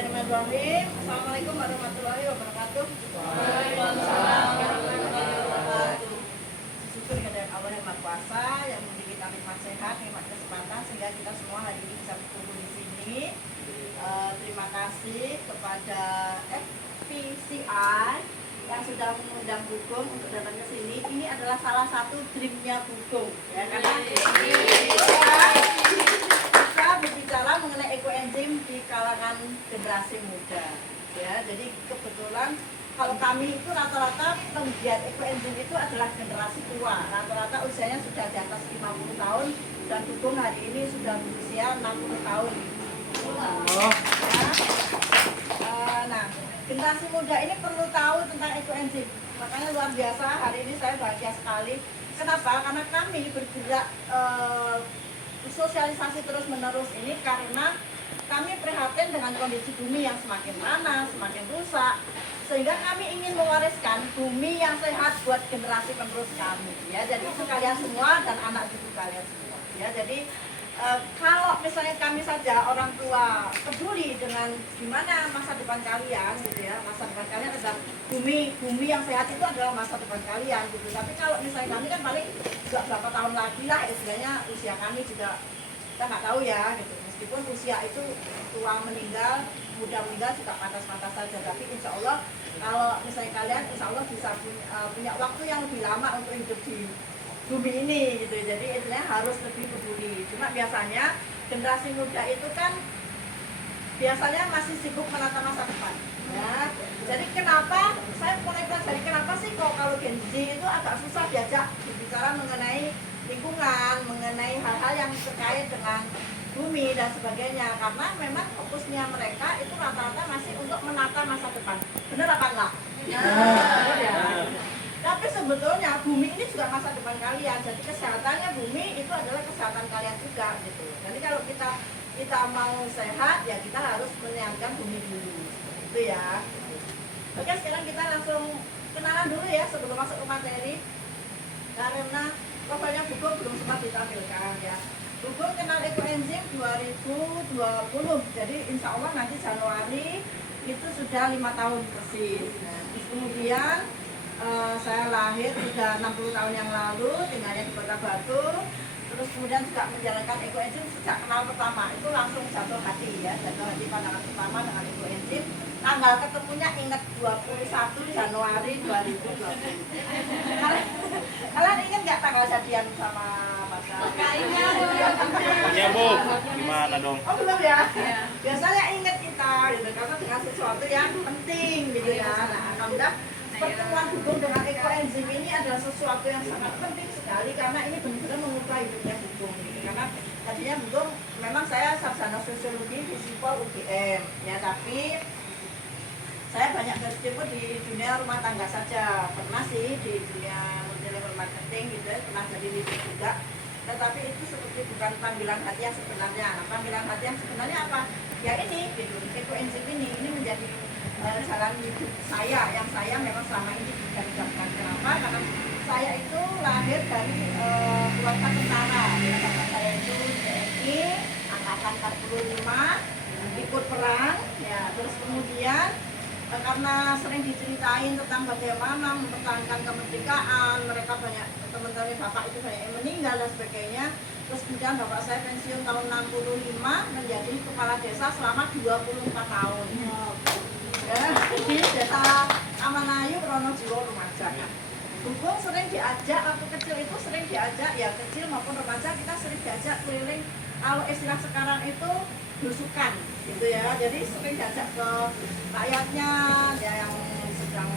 Bismillahirrahmanirrahim. Assalamualaikum warahmatullahi wabarakatuh. Waalaikumsalam warahmatullahi wabarakatuh. Syukur kehadirat Allah yang Maha Kuasa yang memberi kita nikmat sehat, nikmat kesempatan sehingga kita semua hari ini bisa berkumpul di sini. Terima kasih kepada FPCI yang sudah mengundang Bugong untuk datang ke sini. Ini adalah salah satu dreamnya Bugong, ya karena kita berbicara mengenai ekoenzim di kalangan generasi muda. Ya, jadi kebetulan kalau kami itu rata-rata penggiat ekoenzim itu adalah generasi tua. Rata-rata usianya sudah di atas 50 tahun dan Bugong hari ini sudah berusia 60 tahun. Nah, generasi muda ini perlu tahu tentang ekoenzim. Makanya luar biasa hari ini saya bahagia sekali. Kenapa? Karena kami bergerak sosialisasi terus menerus ini karena kami prihatin dengan kondisi bumi yang semakin panas, semakin rusak, sehingga kami ingin mewariskan bumi yang sehat buat generasi penerus kami. Ya, jadi itu kalian semua dan anak cucu kalian semua. Ya, jadi kalau misalnya kami saja orang tua peduli dengan gimana masa depan kalian, gitu ya, masa depan kalian adalah bumi yang sehat itu adalah masa depan kalian, gitu. Tapi kalau misalnya kami kan paling juga berapa tahun lagi lah, istilahnya usia kami juga kita nggak tahu ya, gitu. Meskipun usia itu tua meninggal, muda meninggal juga pantas-pantas saja. Tapi insya Allah kalau misalnya kalian insya Allah bisa punya waktu yang lebih lama untuk hidup di bumi ini, gitu. Jadi istilahnya harus lebih peduli. Cuma biasanya generasi muda itu kan biasanya masih sibuk menata masa depan. Ya. Jadi kenapa saya mulai pelajari kenapa sih kok kalau Gen Z itu agak susah diajak berbicara mengenai lingkungan, mengenai hal-hal yang terkait dengan bumi dan sebagainya, karena memang fokusnya mereka itu rata-rata masih untuk menata masa depan. Benar apa enggak? Ya. Tapi sebetulnya bumi ini juga masa depan kalian. Jadi kesehatannya bumi itu adalah kesehatan kalian juga, gitu. Jadi kalau kita mau sehat ya kita harus menyiapkan bumi dulu. Itu ya. Oke, sekarang kita langsung kenalan dulu ya sebelum masuk ke materi. Karena profilnya Bugong belum sempat ditampilkan ya. Bugong kenal ekoenzim 2020. Jadi insya Allah nanti Januari itu sudah 5 tahun persis. Nah, terus kemudian saya lahir sudah 60 tahun yang lalu, tinggalnya di Kota Batu. Terus kemudian juga menjalankan ekoenzim sejak kenal pertama. Itu langsung jatuh hati ya, jatuh hati pandangan pertama dengan ekoenzim. Tanggal ketemunya ingat 21 Januari 2020. Kalian ingat nggak tanggal jadian sama Mas? Iya Bu, gimana dong? Oh belum ya? Biasanya ingat kita gitu, karena dengan sesuatu yang penting gitu ya. Nah, alhamdulillah pertemuan Bugong dengan ekoenzim ini adalah sesuatu yang sangat penting sekali karena ini benar-benar mengubah hidupnya Bugong gitu. Karena tadinya Bugong memang saya sarjana sosiologi Fisipol UGM ya, tapi saya banyak berkecimpung di dunia rumah tangga saja. Pernah sih di dunia multilevel marketing gitu ya, pernah jadi leader juga. Tetapi itu seperti bukan panggilan hati yang sebenarnya. Nah, panggilan hati yang sebenarnya apa? Ya ini gitu, ekoenzim ini menjadi jalan hidup saya yang saya memang selama ini bisa dilakukan. Kenapa? Karena saya itu lahir dari keluarga tentara. Ya, bapak saya itu TNI angkatan 45 ikut perang. Ya, terus kemudian karena sering diceritain tentang bagaimana mempertahankan kemerdekaan, mereka banyak teman-teman bapak itu banyak yang meninggal dan sebagainya. Terus kemudian bapak saya pensiun tahun 65 menjadi kepala desa selama 24 tahun. Ya, di desa Amanayu, Pronojiwo, Lumajang. Bugong sering diajak waktu kecil itu sering diajak ya kecil maupun remaja kita sering diajak keliling, kalau istilah sekarang itu belusukan gitu ya. Jadi sering diajak ke rakyatnya ya yang sedang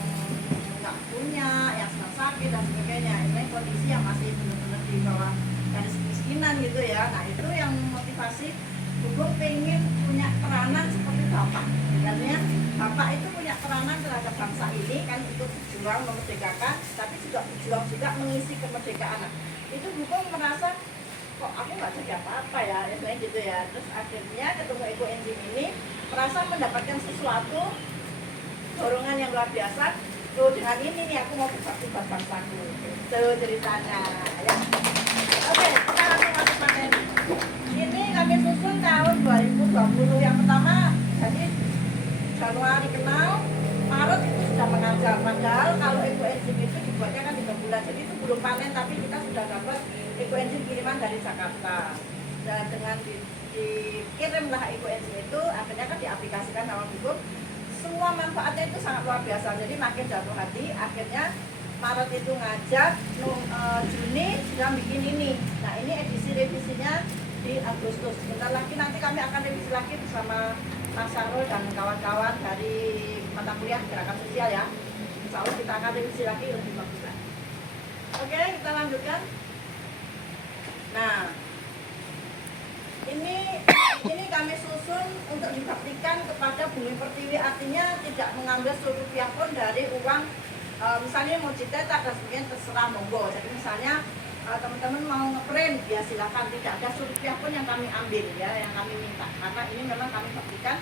nggak punya, yang sedang sakit dan sebagainya. Ini kondisi yang masih benar-benar di bawah garis kemiskinan gitu ya. Nah itu yang motivasi Bugong pengen punya peranan seperti bapak. Artinya bapak itu punya peranan terhadap bangsa ini kan, ikut berjuang memerdekakan, tapi juga berjuang juga mengisi kemerdekaan. Nah, itu Bugong merasa kok aku nggak jadi apa-apa ya, istilahnya gitu ya. Terus akhirnya ketemu ekoenzim ini, merasa mendapatkan sesuatu dorongan yang luar biasa. Loh, dengan ini nih aku mau berbakti buat bangsaku. Itu ceritanya ya. Oke, kita langsung masuk materi. Ini kami susun tahun 2020. Yang pertama jadi Nah, padahal kalau ekoenzim itu dibuatnya kan 3 bulan, jadi itu belum panen tapi kita sudah dapat ekoenzim kiriman dari Jakarta. Dan dengan dikirimlah ekoenzim itu, akhirnya kan diaplikasikan sama Bubuk. Semua manfaatnya itu sangat luar biasa, jadi makin jatuh hati. Akhirnya Maret itu ngajak, Juni sudah bikin ini. Nah ini edisi revisinya di Agustus. Bentar lagi nanti kami akan revisi lagi bersama Mas Sarul dan kawan-kawan dari mata kuliah gerakan sosial ya. Insya Allah kita akan revisi lagi lebih bagus lagi. Oke, kita lanjutkan. Nah, ini kami susun untuk dibuktikan kepada Bumi Pertiwi, artinya tidak mengambil Rp1 pun dari uang. Misalnya mau cetak dan sebagainya terserah monggo. Jadi misalnya teman-teman mau ngeprint ya silakan, tidak ada Rp1 pun yang kami ambil ya, yang kami minta, karena ini memang kami buktikan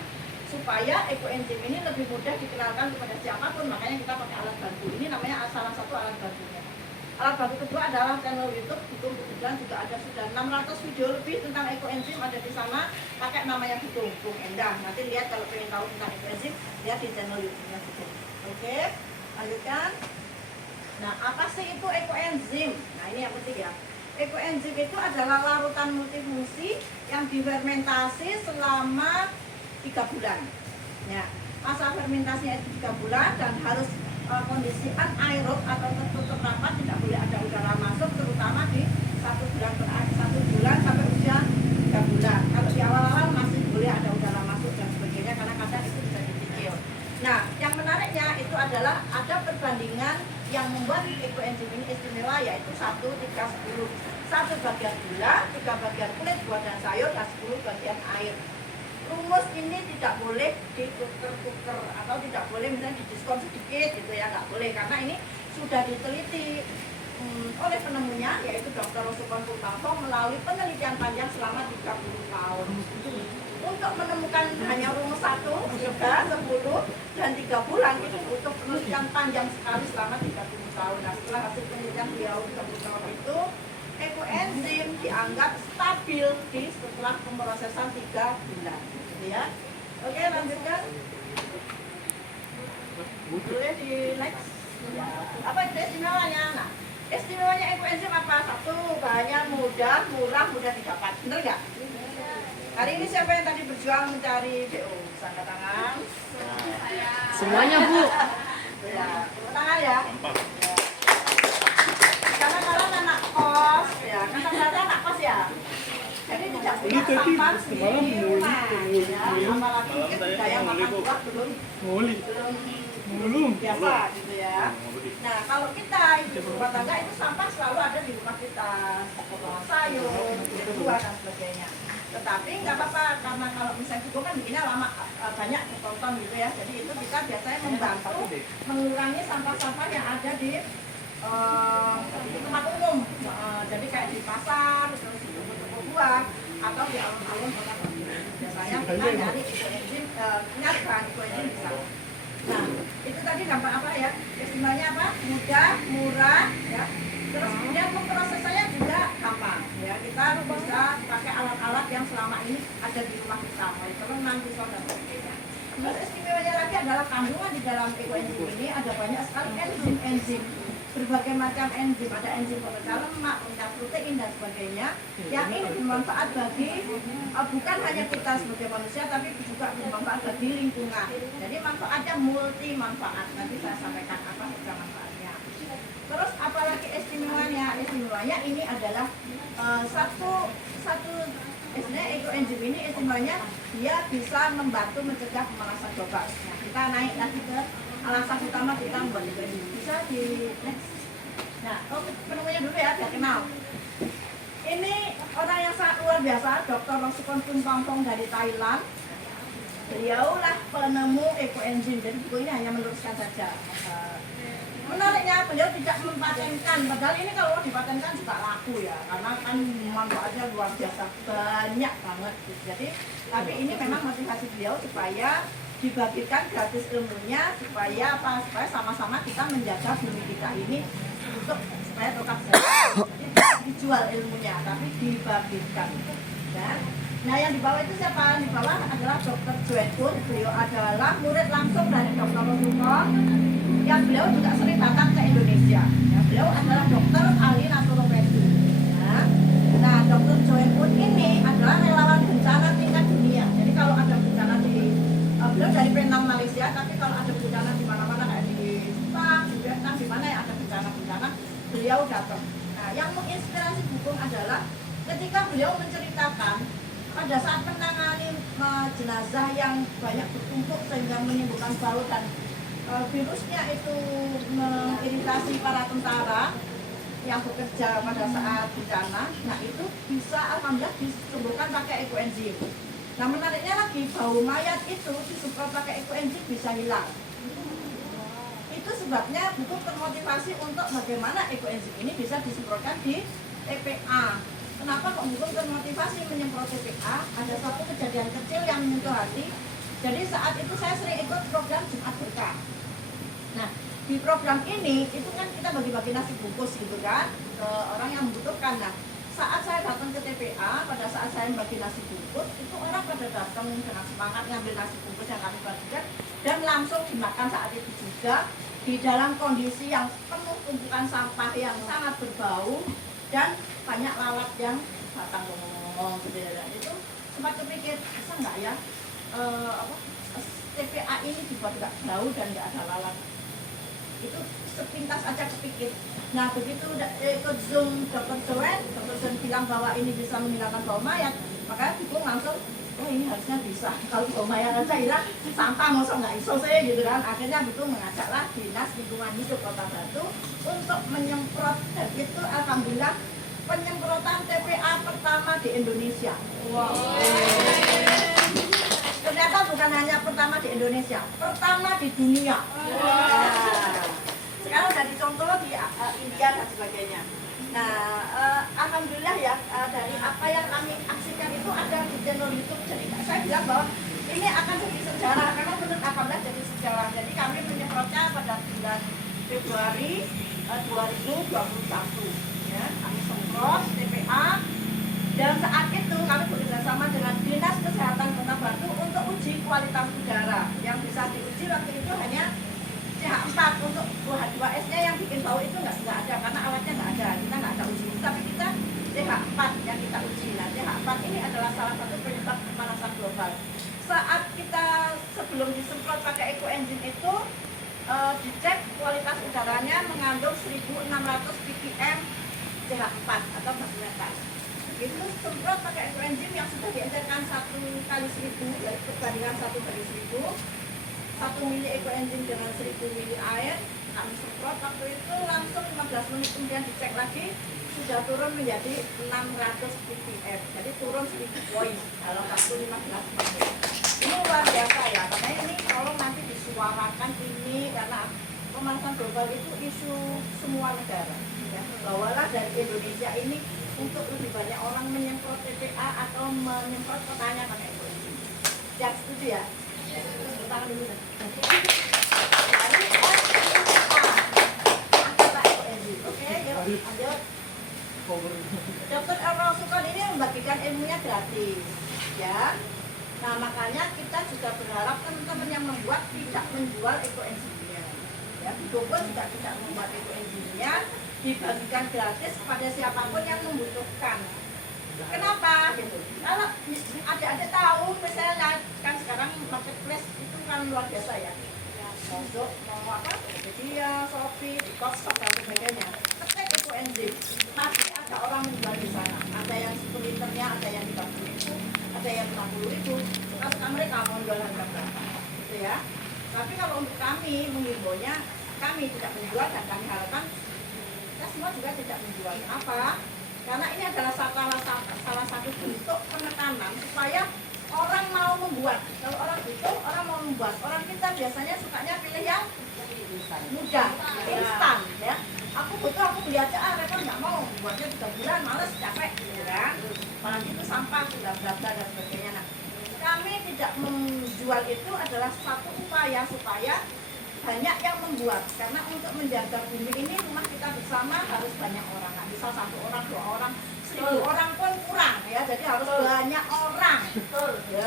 supaya ekoenzim ini lebih mudah dikenalkan kepada siapapun. Makanya kita pakai alat bantu ini, namanya salah satu alat bantunya. Alat bantu kedua adalah channel YouTube. Butung kebetulan juga ada sudah 600 video lebih tentang ekoenzim ada di sana, pakai namanya Butung Bung Endah. Nanti lihat kalau pengen tahu tentang ekoenzim, lihat di channel YouTube-nya Butung. Oke, lanjutkan. Nah, apa sih itu ekoenzim? Nah, ini yang penting ya. Ekoenzim itu adalah larutan multifungsi yang difermentasi selama 3 bulan. Ya, masa fermentasinya itu 3 bulan dan harus kondisi anaerob atau tertutup rapat, tidak boleh ada udara masuk, terutama di 1 bulan terakhir, 1 bulan sampai usia 3 bulan. Kalau di awal-awal masih boleh ada udara masuk dan sebagainya, karena kadang itu bisa dicicil. Nah, yang menariknya itu adalah ada perbandingan yang membuat ekoenzim ini istimewa, yaitu 1, 3, 10. 1 bagian gula, 3 bagian kulit buah dan sayur, dan 10 bagian air. Rumus ini tidak boleh dituker-tuker atau tidak boleh misalnya didiskon sedikit gitu ya, nggak boleh, karena ini sudah diteliti oleh penemunya, yaitu Dr. Rosukon Purtafong melalui penelitian panjang selama 30 tahun untuk menemukan hanya rumus 1, 3, 10 dan 3 bulan. Itu butuh penelitian panjang sekali selama 30 tahun. Nah, setelah hasil penelitian beliau 30 tahun itu, ekoenzim dianggap stabil di setelah pemrosesan 3 bulan gitu ya. Oke, lanjutkan. Boleh di next. Apa itu istimewanya? Nah, istimewanya ekoenzim apa? 1, bahannya mudah, murah, mudah didapat. Bener nggak? Hari ini siapa yang tadi berjuang mencari BO? Bisa angkat tangan. Semuanya, Bu. Ya, angkat tangan ya. Karena kalian anak kos, ya, karena kalian anak kos ya. Jadi tidak punya sampan sendiri di rumah, ya. Apalagi mungkin budaya makan buah belum biasa gitu ya. Nah, kalau kita ibu rumah tangga itu sampah selalu ada di rumah kita, potongan sayur, buah dan sebagainya. Tetapi nggak apa-apa, karena kalau misalnya juga kan bikinnya lama, banyak ditonton gitu ya. Jadi itu kita biasanya membantu mengurangi sampah-sampah yang ada di tempat umum. Jadi kayak di pasar, terus di toko buah, atau di alun-alun kota Bandung. Biasanya kita nyari ekoenzim, nyari bahan ekoenzim di sana. Nah, itu tadi dampak apa ya? Istimewanya apa? Mudah, murah, ya. Terus kemudian memprosesnya juga gampang, ya. Kita bisa pakai alat-alat yang selama ini ada di rumah kita, mulai renang, pisau dan sebagainya. Terus istimewanya lagi adalah kandungan di dalam ekoenzim ini ada banyak sekali enzim, berbagai macam enzim, ada enzim pemecah lemak, pemecah protein dan sebagainya, yang ini bermanfaat bagi bukan hanya kita sebagai manusia, tapi juga bermanfaat bagi lingkungan. Jadi manfaatnya multi manfaat. Nanti saya sampaikan apa saja manfaatnya. Terus apalagi istimewanya? Istimewanya ini adalah satu istilahnya ekoenzim ini istimewanya dia bisa membantu mencegah pemanasan global. Nah, kita naik lagi ke alasan utama kita membuat ekoenzim. Bisa di next. Nah, penemunya dulu ya, biar kenal. Ini orang yang sangat luar biasa, Dr. Rosukon Purtafong dari Thailand. Beliaulah penemu ekoenzim. Jadi buku ini hanya meneruskan saja. Menariknya beliau tidak mempatenkan, padahal ini kalau dipatenkan juga laku ya, karena kan manfaatnya luar biasa, banyak banget. Jadi, tapi ini memang motivasi beliau supaya dibagikan gratis ilmunya, supaya apa? Supaya sama-sama kita menjaga bumi kita ini untuk supaya tetap sehat. Jadi tidak dijual ilmunya, tapi dibagikan. Dan nah yang di bawah itu siapa? Di bawah adalah Dr. Joet Kun. Beliau adalah murid langsung dari Dr. Rosukon. yang beliau juga sering datang ke Indonesia. Ya, beliau adalah dokter ahli naturopedi. Nah, dokter Joen Pun ini adalah relawan bencana tingkat dunia. Jadi kalau ada bencana beliau dari Penang Malaysia, tapi kalau ada bencana di mana-mana kayak di Jepang, di Vietnam, di mana yang ada bencana-bencana, beliau datang. Nah, yang menginspirasi Bukung adalah ketika beliau menceritakan pada saat menangani jenazah yang banyak bertumpuk sehingga menimbulkan bau dan virusnya itu mengiritasi para tentara yang bekerja pada saat bencana. Nah, itu bisa alhamdulillah disembuhkan pakai ekoenzim. Nah, menariknya lagi, bau mayat itu disemprot pakai ekoenzim bisa hilang. Itu sebabnya Bukung termotivasi untuk bagaimana ekoenzim ini bisa disemprotkan di TPA. Kenapa kok Bukung termotivasi menyemprot TPA? Ada satu kejadian kecil yang menyentuh hati. Jadi saat itu saya sering ikut program Jumat Berkah. Nah, di program ini itu kan kita bagi-bagi nasi bungkus gitu kan ke orang yang membutuhkan. Nah, saat saya datang ke TPA, pada saat saya bagi nasi bungkus, itu orang pada datang dengan semangat ngambil nasi bungkus yang kami bagikan dan langsung dimakan saat itu juga di dalam kondisi yang penuh tumpukan sampah yang sangat berbau dan banyak lalat yang datang ngomong gitu ya. Dan itu sempat kepikir, bisa nggak ya TPA ini dibuat nggak bau dan nggak ada lalat. Itu sepintas aja kepikir. Nah, begitu ikut Zoom Dr. Joen bilang bahwa ini bisa menghilangkan bau mayat, makanya Bukung langsung, oh ini harusnya bisa. Kalau bau mayat aja hilang, sampah masa nggak iso sih gitu kan. Akhirnya Bukung mengajaklah Dinas Lingkungan Hidup Kota Batu untuk menyemprot, dan itu alhamdulillah penyemprotan TPA pertama di Indonesia. Wow. Ternyata bukan hanya pertama di Indonesia, pertama di dunia. Nah, sekarang sudah dicontoh di India dan sebagainya. Nah, alhamdulillah ya, dari apa yang kami aksikan itu ada di channel YouTube. Jadi saya bilang bahwa ini akan jadi sejarah, karena menurut alhamdulillah jadi sejarah. Jadi kami menyemprotnya pada bulan Februari 2021. Ya, kami semprot TPA. Dan saat itu kami bekerjasama dengan Dinas Kesehatan Kota Batu untuk uji kualitas udara. Yang bisa diuji waktu itu hanya CH4. Untuk H2S-nya yang bikin bau itu nggak ada, karena alatnya nggak ada. Kita nggak ada uji, tapi kita CH4 yang kita uji. Nah, CH4 ini adalah salah satu penyebab pemanasan global. Saat kita sebelum disemprot pakai ekoenzim itu dicek kualitas udaranya mengandung 1.600 ppm CH4 atau baku metan. Itu semprot pakai ekoenzim yang sudah diedarkan 1/1000, yaitu perbandingan 1/1000. 1 mili ekoenzim dengan 1000 mili air, kami semprot waktu itu langsung 15 menit kemudian dicek lagi, sudah turun menjadi 600 ppm. Jadi turun 1000 poin dalam waktu 15 menit. Ini luar biasa ya, makanya ini tolong nanti disuarakan ini, karena pemanasan global itu isu semua negara. Ya, bawalah dari Indonesia ini untuk lebih banyak orang menyemprot TPA atau menyemprot petanya pakai ekoenzim. Siap, setuju ya? Tepuk tangan dulu. Oke, yuk lanjut. Dr. Errol Sukon ini membagikan ilmunya gratis, ya. Nah, makanya kita juga berharap teman-teman yang membuat tidak menjual ekoenzimnya. Ya, Bukung juga tidak membuat ekoenzimnya, dibagikan gratis kepada siapapun yang membutuhkan. Kenapa? Gitu. Kalau adik-adik tahu, misalnya kan sekarang marketplace itu kan luar biasa ya. Untuk mau apa? Media, Shopee, TikTok dan sebagainya. Ketik ekoenzim, pasti ada orang menjual di sana. Ada yang 10 liternya, ada yang 30.000, ada yang 60.000. Suka-suka mereka mau jual harga berapa, gitu ya. Tapi kalau untuk kami menghimbaunya, kami tidak menjual dan kami harapkan kita semua juga tidak menjual. Apa? Karena ini adalah salah satu bentuk penekanan supaya orang mau membuat. Kalau orang butuh, orang mau membuat. Orang kita biasanya sukanya pilih yang mudah, instan, ya. Aku butuh, aku beli aja, mereka nggak mau. Buatnya 3 bulan, males, capek, gitu kan. Apalagi itu sampah, sudah bla-bla dan sebagainya. Nah, kami tidak menjual itu adalah satu upaya supaya banyak yang membuat, karena untuk menjaga bumi ini rumah kita bersama harus banyak orang, nggak bisa 1 orang, 2 orang, 1000 orang pun kurang ya, jadi harus banyak orang. Betul ya.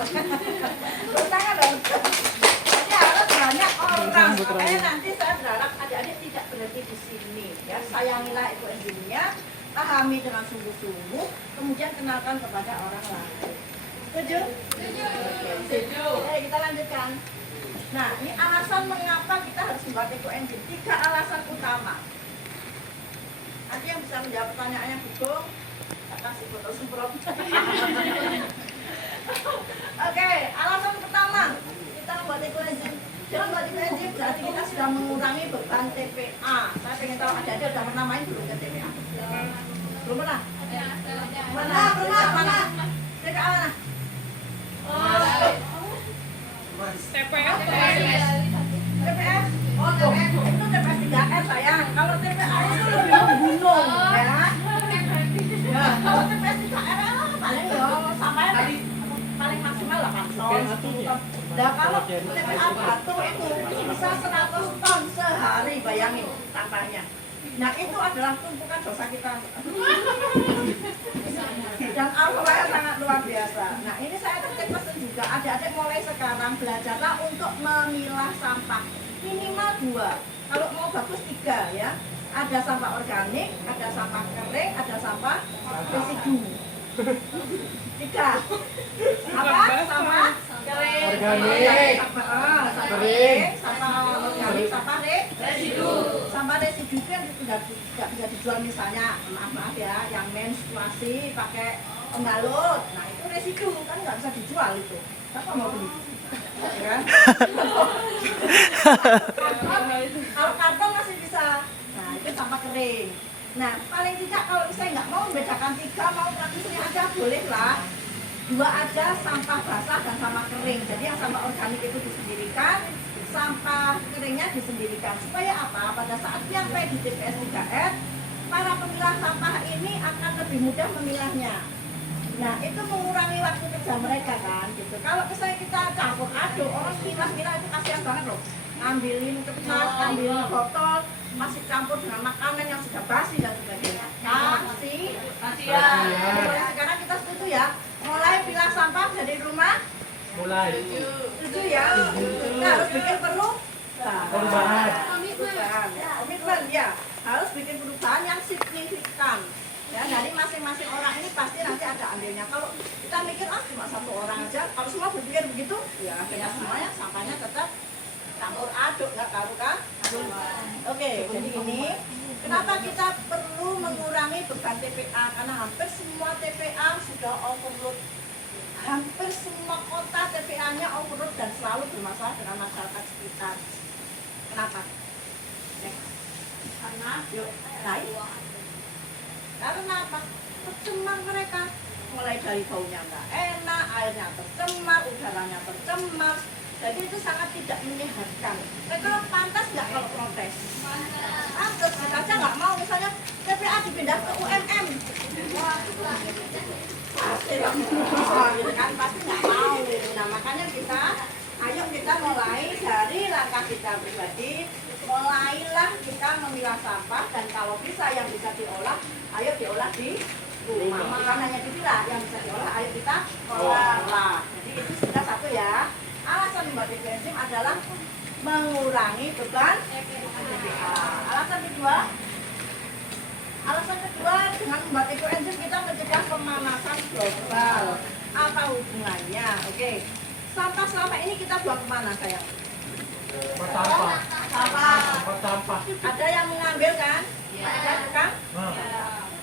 Jadi harus banyak orang. Makanya nanti saya berharap pahami dengan sungguh-sungguh, kemudian kenalkan kepada orang lain. Setuju? Setuju. Oke, kita lanjutkan. Nah, ini alasan mengapa kita harus membuat eco-engine. 3 alasan utama. Nanti yang bisa menjawab pertanyaannya Bugong, tak kasih botol semprot. Oke, alasan pertama kita membuat eco-engine. Dengan membuat eco-engine berarti kita sudah mengurangi beban TPA. Saya pengen tahu ada udah pernah main belum ke TPA? Belum pernah? Pernah. TPA mana? TPS TPS? Oh, itu TPS 3R sayang. Kalau TPA itu lebih menggunung, ya. Nah, kalau TPS 3R paling sampai paling maksimal 8 ton, 10 ton. Nah, kalau TPA batu itu bisa 100 ton sehari, bayangin sampahnya. Nah, itu adalah tumpukan dosa kita. Dan arwahnya sangat luar biasa. Nah, ini saya titip pesan juga, adik-adik mulai sekarang belajarlah untuk memilah sampah. Minimal 2, kalau mau bagus 3 ya. Ada sampah organik, ada sampah kering, ada sampah residu. 3. Apa? Sampah kering, Organik. sampah kering, sampah organik, sampah residu. Sampah residu kan tidak bisa dijual, misalnya maaf ya, yang menstruasi pakai pembalut. Nah, itu residu kan nggak bisa dijual itu. Siapa mau beli? Ya kan? Kalau karton masih bisa. Nah, itu sampah kering. Nah, paling tidak kalau saya nggak mau membedakan 3, mau praktisnya aja bolehlah. 2 aja, sampah basah dan sampah kering. Jadi yang sampah organik itu disendirikan, sampah keringnya disendirikan. Supaya apa? Pada saat nyampe di TPS 3R, para pemilah sampah ini akan lebih mudah memilahnya. Nah, itu mengurangi waktu kerja mereka kan, gitu. Kalau misalnya kita campur aduk, orang milah-milah itu kasihan banget loh. Ambilin kertas, ambilin botol, masih campur dengan makanan yang sudah basi dan sebagainya. Kasihan. Mulai sekarang kita setuju ya, mulai pilah sampah dari rumah. Mulai. Setuju ya. Kita harus bikin Perubahan. Komitmen ya, harus bikin perubahan yang signifikan. Ya, dari masing-masing orang ini pasti nanti ada andilnya. Kalau kita mikir cuma 1 orang aja, kalau semua berpikir begitu, ya akhirnya semuanya sampahnya tetap campur aduk, nggak karuan. Oke, jadi ini kenapa kita perlu mengurangi beban TPA? Karena hampir semua TPA sudah overload. Hampir semua kota TPA-nya overload dan selalu bermasalah dengan masyarakat sekitar. Kenapa? Karena yuk, karena apa? Tercemar mereka. Mulai dari baunya nggak enak, airnya tercemar, udaranya tercemar. Jadi itu sangat tidak menyehatkan. Mereka pantas nggak kalau protes? Pantas, kita aja nggak mau. Misalnya TPA dipindah ke UMM. Pasti gitu kan, pasti nggak mau. Nah, makanya ayo kita mulai dari langkah kita pribadi. Mulailah kita memilah sampah, dan kalau bisa yang bisa diolah, ayo diolah di rumah. Bukan hanya dipilah, yang bisa diolah ayo kita olah. Jadi itu sudah 1 ya. Alasan membuat eco-enzim adalah mengurangi beban TPA. Alasan kedua dengan membuat eco-enzim kita mencegah pemanasan global. Apa hubungannya? Oke. Sampah selama ini kita buang kemana sayang? Sampah. Sampah. Ada yang mengambil kan? Ada kan?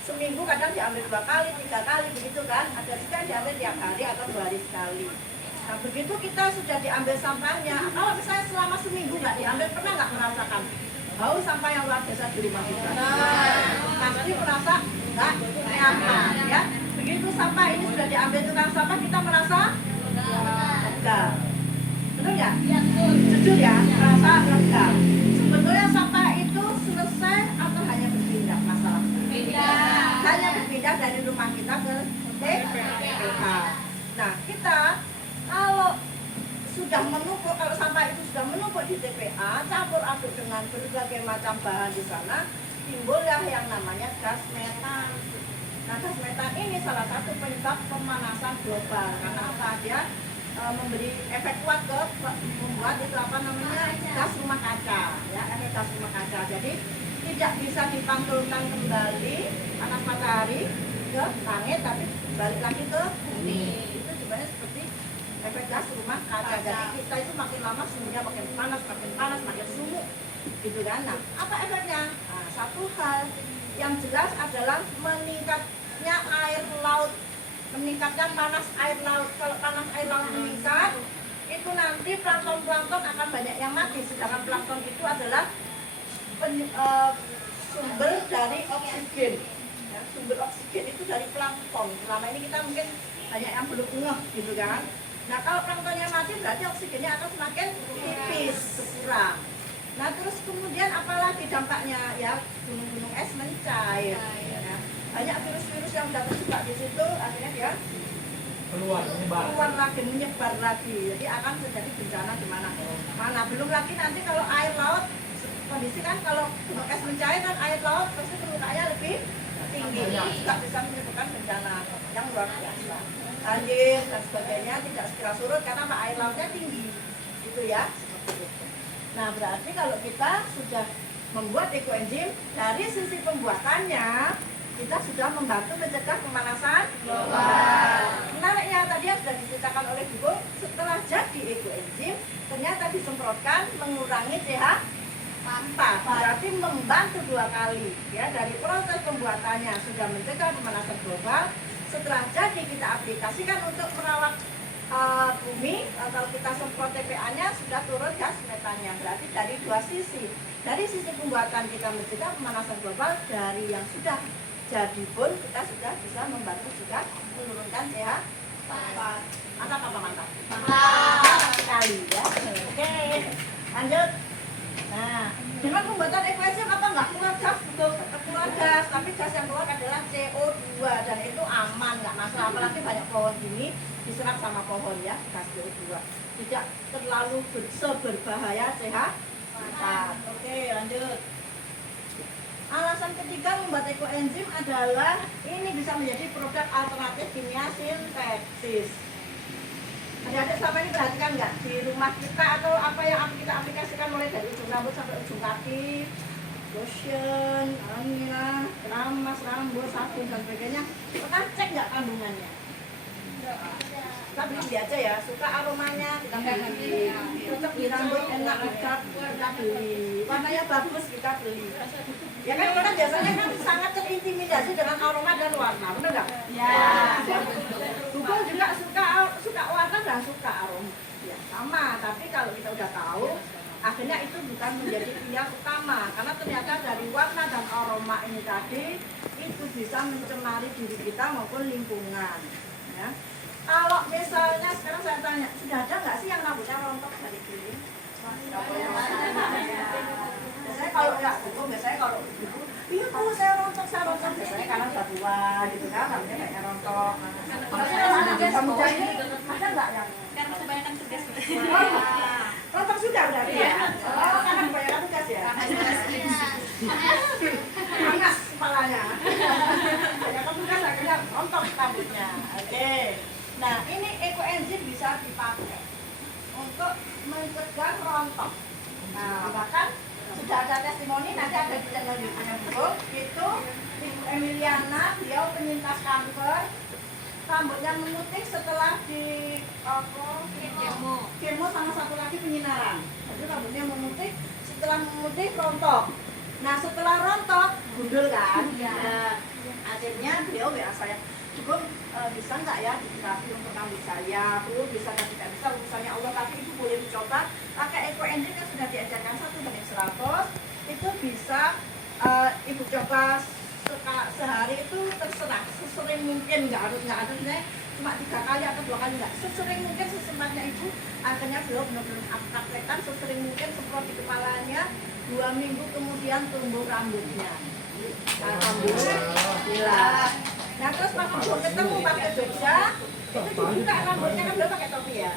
Seminggu kadang diambil 2 kali, 3 kali begitu kan? Ada juga yang diambil tiap hari atau 2 hari sekali. Nah, begitu kita sudah diambil sampahnya, kalau misalnya selama seminggu nggak diambil, pernah nggak merasakan bau sampah yang luar biasa di rumah kita? Pasti merasa nggak nyaman ya. Begitu sampah ini sudah diambil tukang sampah, kita merasa lega. Betul ya? Jujur ya, merasa lega. Sebetulnya sampah itu selesai atau hanya berpindah masalahnya? Hanya berpindah dari rumah kita ke TPA. Nah, kita kalau sudah menumpuk, kalau sampah itu sudah menumpuk di TPA, campur aduk dengan berbagai macam bahan di sana, timbullah yang namanya gas metan. Nah, gas metan ini salah satu penyebab pemanasan global. Karena apa? Dia memberi efek kuat membuat itu apa namanya gas rumah kaca, ya, efek gas rumah kaca. Jadi tidak bisa dipantulkan kembali panas matahari ke langit, tapi balik lagi ke bumi. Itu sebenarnya seperti efek gas rumah kaca. Jadi kita itu makin lama suhunya makin panas, makin sumuk, gitu kan. Nah, apa efeknya? Nah, satu hal yang jelas adalah meningkatnya air laut, meningkatnya panas air laut. Kalau panas air laut meningkat, itu nanti plankton akan banyak yang mati. Sedangkan plankton itu adalah sumber dari oksigen. Ya, sumber oksigen itu dari plankton. Selama ini kita mungkin banyak yang belum ngeh, gitu kan. Nah, kalau planktonnya mati berarti oksigennya akan semakin tipis, berkurang. Nah, terus kemudian apalagi dampaknya? Ya, gunung-gunung es mencair. Ya. Banyak virus-virus yang sudah terjebak di situ, akhirnya dia keluar lagi, menyebar lagi. Jadi akan terjadi bencana di mana. Belum lagi nanti kalau air laut, kondisi kan kalau gunung es mencair dan air laut pasti permukaannya lebih tinggi. Itu juga bisa menyebabkan bencana yang luar biasa. Banjir dan sebagainya tidak segera surut karena air lautnya tinggi. Gitu ya. Nah, berarti kalau kita sudah membuat ekoenzim, dari sisi pembuatannya kita sudah membantu mencegah pemanasan global. Menariknya tadi yang sudah diceritakan oleh Ibu, setelah jadi ekoenzim ternyata disemprotkan mengurangi CH4, berarti membantu 2 kali. Ya, dari proses pembuatannya sudah mencegah pemanasan global, setelah jadi kita aplikasikan untuk merawat bumi atau kita semprot TPA-nya sudah turun gas metannya. Berarti dari 2 sisi. Dari sisi pembuatan kita mencegah pemanasan global, dari yang sudah jadi pun kita sudah bisa membantu juga menurunkan CH4. Mantap apa mantap? Mantap sekali ya. Oke, lanjut. Nah, dengan pembuatan ekoenzim apa nggak keluar gas? Betul, keluar gas, tapi gas yang keluar adalah CO2 dan itu aman, nggak masalah. Apalagi banyak pohon gini diserap sama pohon ya, gas CO2 tidak terlalu seberbahaya CH4. Oke, lanjut. Alasan ketiga membuat ekoenzim adalah ini bisa menjadi produk alternatif kimia sintetis. Adik-adik selama ini perhatikan nggak di rumah kita atau apa yang kita aplikasikan mulai dari ujung rambut sampai ujung kaki, lotion, keramas rambut, sabun dan sebagainya, pernah cek nggak kandungannya? Kita beli aja ya, suka aromanya kita beli, cocok di rambut enak kita beli, warnanya bagus kita beli. Ya kan kita biasanya kan sangat terintimidasi dengan aroma dan warna, benar nggak? Ya. Google juga suka warna dan suka aroma. Ya sama, tapi kalau kita udah tahu, akhirnya itu bukan menjadi pilihan utama, karena ternyata dari warna dan aroma ini tadi itu bisa mencemari diri kita maupun lingkungan. Ya. Kalau misalnya sekarang saya tanya, sudah ada nggak sih yang rambutnya rontok dari kiri? Biasanya kalau nggak gitu, biasanya kalau gitu, iya Bu, saya rontok, biasanya karena udah tua gitu kan, rambutnya kayaknya rontok. Kamu jadi ada nggak yang? Karena kebanyakan tugas. Rontok juga berarti ya? Oh, karena kebanyakan tugas ya? Panas kepalanya. Kebanyakan tugas akhirnya rontok rambutnya. Oke. Nah, ini ekoenzim bisa dipakai untuk mencegah rontok. Nah, bahkan sudah ada testimoni, nanti ada di channel YouTube-nya Bu. Itu Ibu Emiliana, beliau penyintas kanker, rambutnya memutih setelah di kemo sama satu lagi penyinaran. Jadi rambutnya memutih, setelah memutih rontok. Nah, setelah rontok gundul kan? Ya. Akhirnya beliau WA saya, Ibu bisa nggak ya diterapi untuk rambut saya? Bu, bisa nggak? Tidak bisa, urusannya Allah, tapi Ibu boleh dicoba pakai ekoenzim yang sudah diajarkan 1:100. Itu bisa Ibu coba sehari itu terserah, sesering mungkin, nggak harus cuma 3 kali atau 2 kali, nggak, sesering mungkin sesempatnya Ibu. Akhirnya beliau benar-benar praktekkan sesering mungkin, semprot di kepalanya, 2 minggu kemudian tumbuh rambutnya. Alhamdulillah. Nah, terus pas beliau ketemu pas ke Jogja, itu dibuka rambutnya, kan beliau pakai topi ya,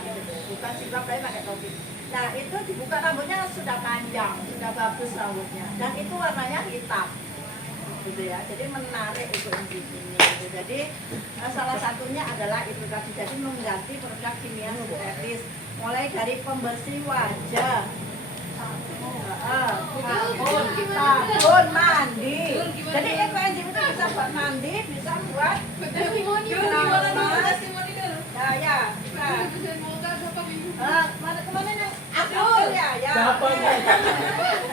bukan jilbab tapi pakai topi. Nah, itu dibuka rambutnya sudah panjang, sudah bagus rambutnya, dan itu warnanya hitam. Gitu ya, jadi menarik itu ini gitu. Jadi salah satunya adalah itu tadi, jadi mengganti produk kimia sintetis, mulai dari pembersih wajah, Sabun mandi. Jadi ekoenzim itu bisa buat mandi, bisa buat nah, ya. Kemana yang apel ya? Ya. Dapat.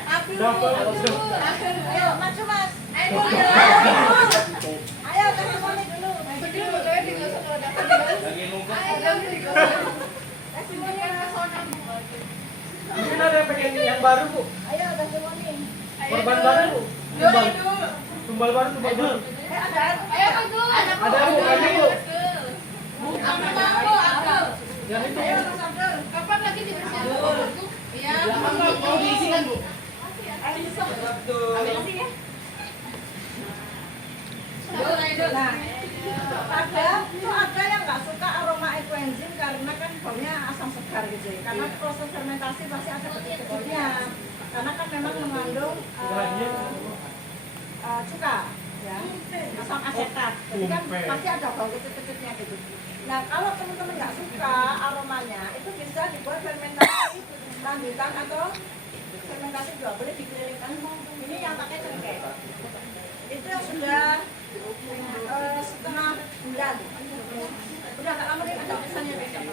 Apel. Dapat. Ayo, maju mas. Ayo, testimoni dulu. Lagi nunggu. Testimoni mas. Mungkin ada yang pengen yang baru, Bu. Ayo, testimoni. Korban baru, Bu. Tumbal baru, tumbal baru. Ada. Ada, Bu. Ada, Bu. Yang itu. Ayo, Mas Abdul. Kapan lagi dibersihin? Iya. Mau diisi kan, Bu? Nah, ada yang nggak suka aroma ekoenzim karena kan baunya asam segar gitu ya. Karena proses fermentasi pasti ada detik-detiknya. Karena kan memang mengandung cuka, ya, asam asetat. Jadi kan pasti ada bau kecil-kecilnya gitu. Nah, kalau teman-teman nggak suka aromanya, itu bisa dibuat fermentasi lanjutan atau fermentasi juga boleh dikeringkan. Ini yang pakai cengkeh. Itu yang sudah setengah bulan. Udah nggak lama deh, ada pesannya besok.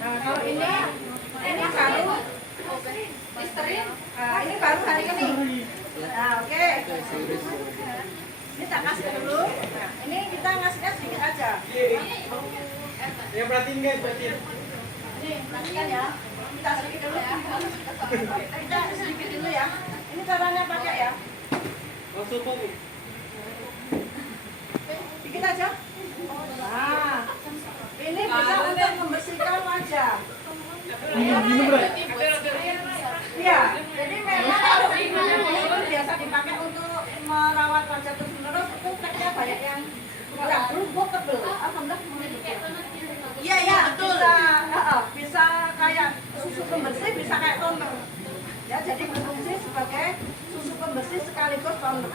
Nah, kalau ini baru ini baru hari ini. Nah, oke. Ini tak kasih dulu. Nah, ini kita ngasihnya sedikit aja. Ya, perhatiin guys, perhatiin. Ini perhatikan ya. Kita sedikit dulu. Kita sedikit dulu ya. Ini caranya pakai ya. Langsung, Bu. Dikit aja. Nah, ini bisa untuk membersihkan wajah. Minum, Bro. Iya, jadi memang kalau ini biasa dipakai untuk merawat wajah terus menerus itu kayaknya banyak yang kurang dulu tebel. Alhamdulillah iya ya betul. Bisa kayak susu pembersih, bisa kayak toner. Ya, jadi berfungsi sebagai susu pembersih sekaligus toner.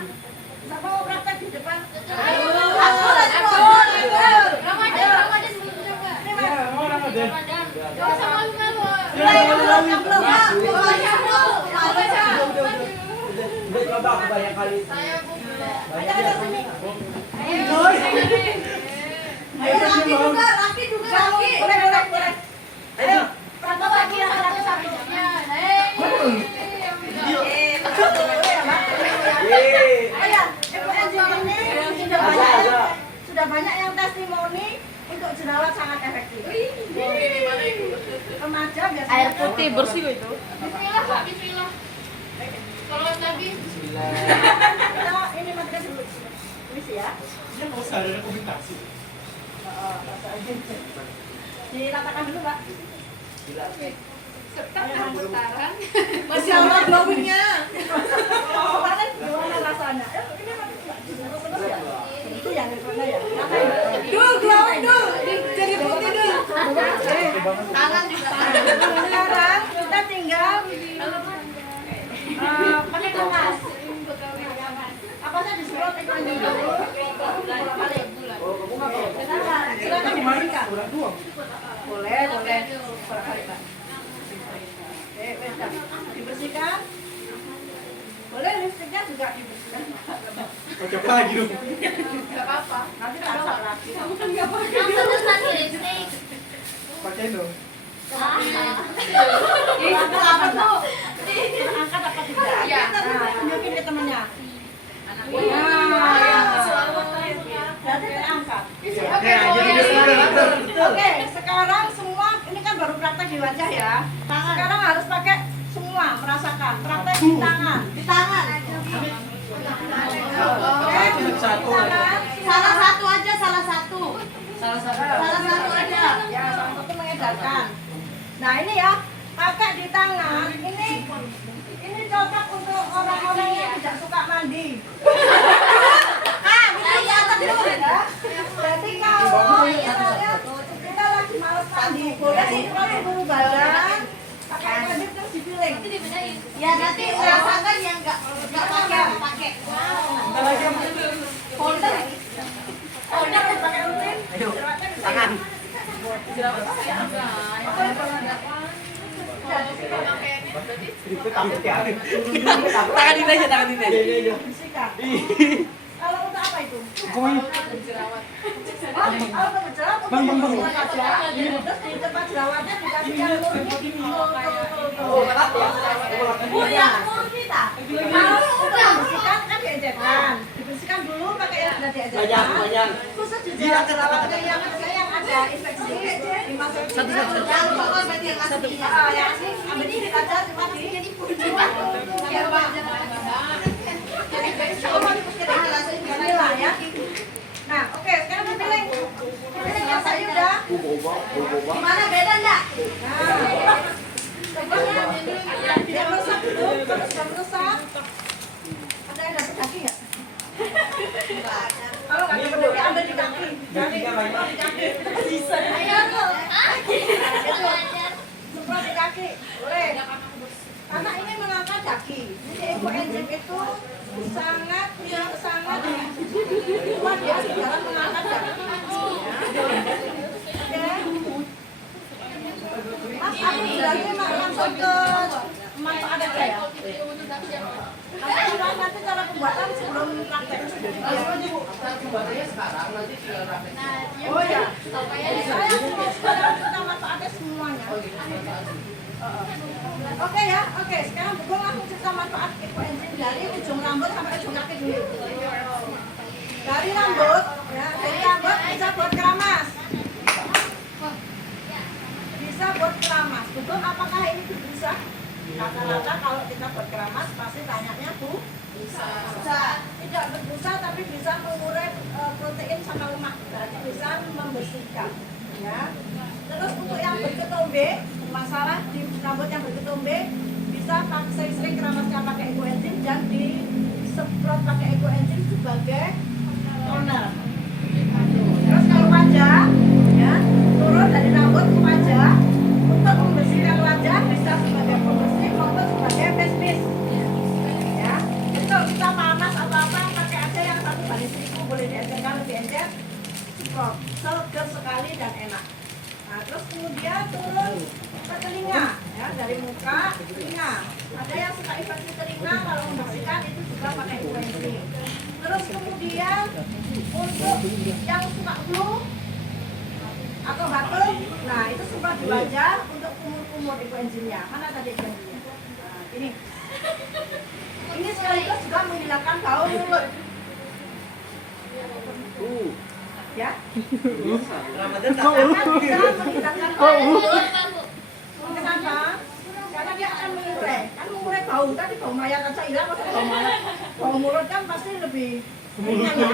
Siapa mau praktek di depan? Ayo. Ramadan belum coba. Ini Mas. Ya, mau Ramadan. Gak usah malu-malu. Belum. Udah coba aku banyak kali. Saya Bu belum. Ayo sini. Ayo, Laki juga. Boleh. Ayo, praktek lagi yang praktek satu. Ya, Ayo, ekoenzim ini sudah banyak yang testimoni untuk jerawat sangat efektif. Remaja biasanya Air putih bersih itu. Bismillah Pak, bismillah. Kalau Nabi. kita ini matikan dulu. Ini sih ya. Dia mau saya dokumentasi. Diratakan dulu, Pak. Serta putaran. Masih ada glowingnya. Kemarin gimana rasanya? Ini bener ya? Itu yang mana ya? Dul, glowing dul. Jadi putih dul. Tangan juga. Sekarang kita tinggal pakai kapas. Kapasnya disemprot ekoenzim dulu. Balik. Silakan dibersihkan. Boleh. Barangkali, Pak. Dibersihkan. Boleh listriknya juga dibersihkan. Coba lagi dong. Gak apa-apa. Nanti tak lagi. Langsung terusan lipstick. Pakai dong. Itu apa tuh? Angkat apa tidak? Iya. Nah, tunjukin ke temennya. Berarti terangkat. Oke, sekarang semua ini kan baru praktek di wajah ya. Sekarang harus pakai semua merasakan praktek di tangan. Di tangan. Oke, di tangan. Salah satu aja, salah satu. Salah satu aja. Ya, salah satu mengedarkan. Nah, ini ya, pakai di tangan. Ini cocok untuk orang-orang yang tidak suka mandi. Berarti kalau misalnya kita lagi males mandi, boleh diprotek dulu badan, pakai wajib terus dipiling. Ya nanti rasakan yang nggak pakai. Folder pakai rutin. Tangan. Jadi Tangan ini aja, tangan ini aja. Bersihkan. Kalau untuk apa itu? Jerawat. Oh, kalau untuk berjerawat, untuk bersihkan aja. Terus di tempat jerawatnya dikasih yang murni. Oh ya, murni tak? Kalau untuk membersihkan kan diinjekkan. Dibersihkan dulu pakai yang sudah diinjekkan. Khusus di jerawatnya yang ada infeksi dimasukin. Yang pokoknya berarti yang asli. Yang asli ambil dikit aja cuma di biar Bismillah ya. Nah, oke, sekarang pilih. Pilih yang saya udah. Gimana beda enggak? Nah, biar meresap dulu, terus sudah meresap. Ada yang dapat kaki nggak? Kalau nggak dapat kaki, ambil di kaki. Jadi, di kaki. Bisa. Ayo, semprot di kaki. Boleh. Karena ini mengangkat kaki. Jadi ekoenzim itu sangat kuat ya di dalam mengangkat kaki. Ya. Mas, aku dari langsung ke manfaat aja ya. Nanti cara pembuatan sebelum praktek. Oh ya. Saya semua sekarang kita manfaatnya semuanya. Oke ya, oke. Sekarang Bukul langsung cerita manfaat ekoenzim dari ujung rambut sampai ujung kaki dulu. Dari rambut, ya, dari rambut bisa buat keramas. Bisa buat keramas. Betul? Apakah ini bisa? Rata-rata kalau kita buat keramas pasti tanyanya Bu. Bisa. Tidak berbusa tapi bisa mengurai protein sama lemak. Berarti bisa membersihkan. Ya. Terus untuk yang berketombe, masalah di rambut yang berketombe bisa sering-sering keramasnya pakai ekoenzim dan disemprot pakai ekoenzim sebagai toner. Terus kalau wajah, ya, turun dari rambut ke wajah untuk membersihkan wajah bisa sebagai pembersih maupun sebagai face mist. Ya, jadi kalau kita panas atau apa pakai aja yang satu kali seribu boleh diencerkan lebih encer, semprot, segar sekali dan enak. Nah, terus kemudian turun ke telinga, ya, dari muka ke telinga. Ada yang suka infeksi telinga, kalau membersihkan itu juga pakai ekoenzim. Terus kemudian untuk yang suka flu atau batuk, nah itu semprot di wajah untuk kumur-kumur ekoenzimnya. Mana tadi ekoenzimnya? Nah, ini sekaligus juga menghilangkan bau mulut. Ya. Ramadan Karena bisa menghilangkan bau mulut. Kenapa? Karena dia akan mengurai. Kan mengurai bau, tadi bau mayat aja hilang, masa bau mayat. Bau mulut kan pasti lebih ringan ya.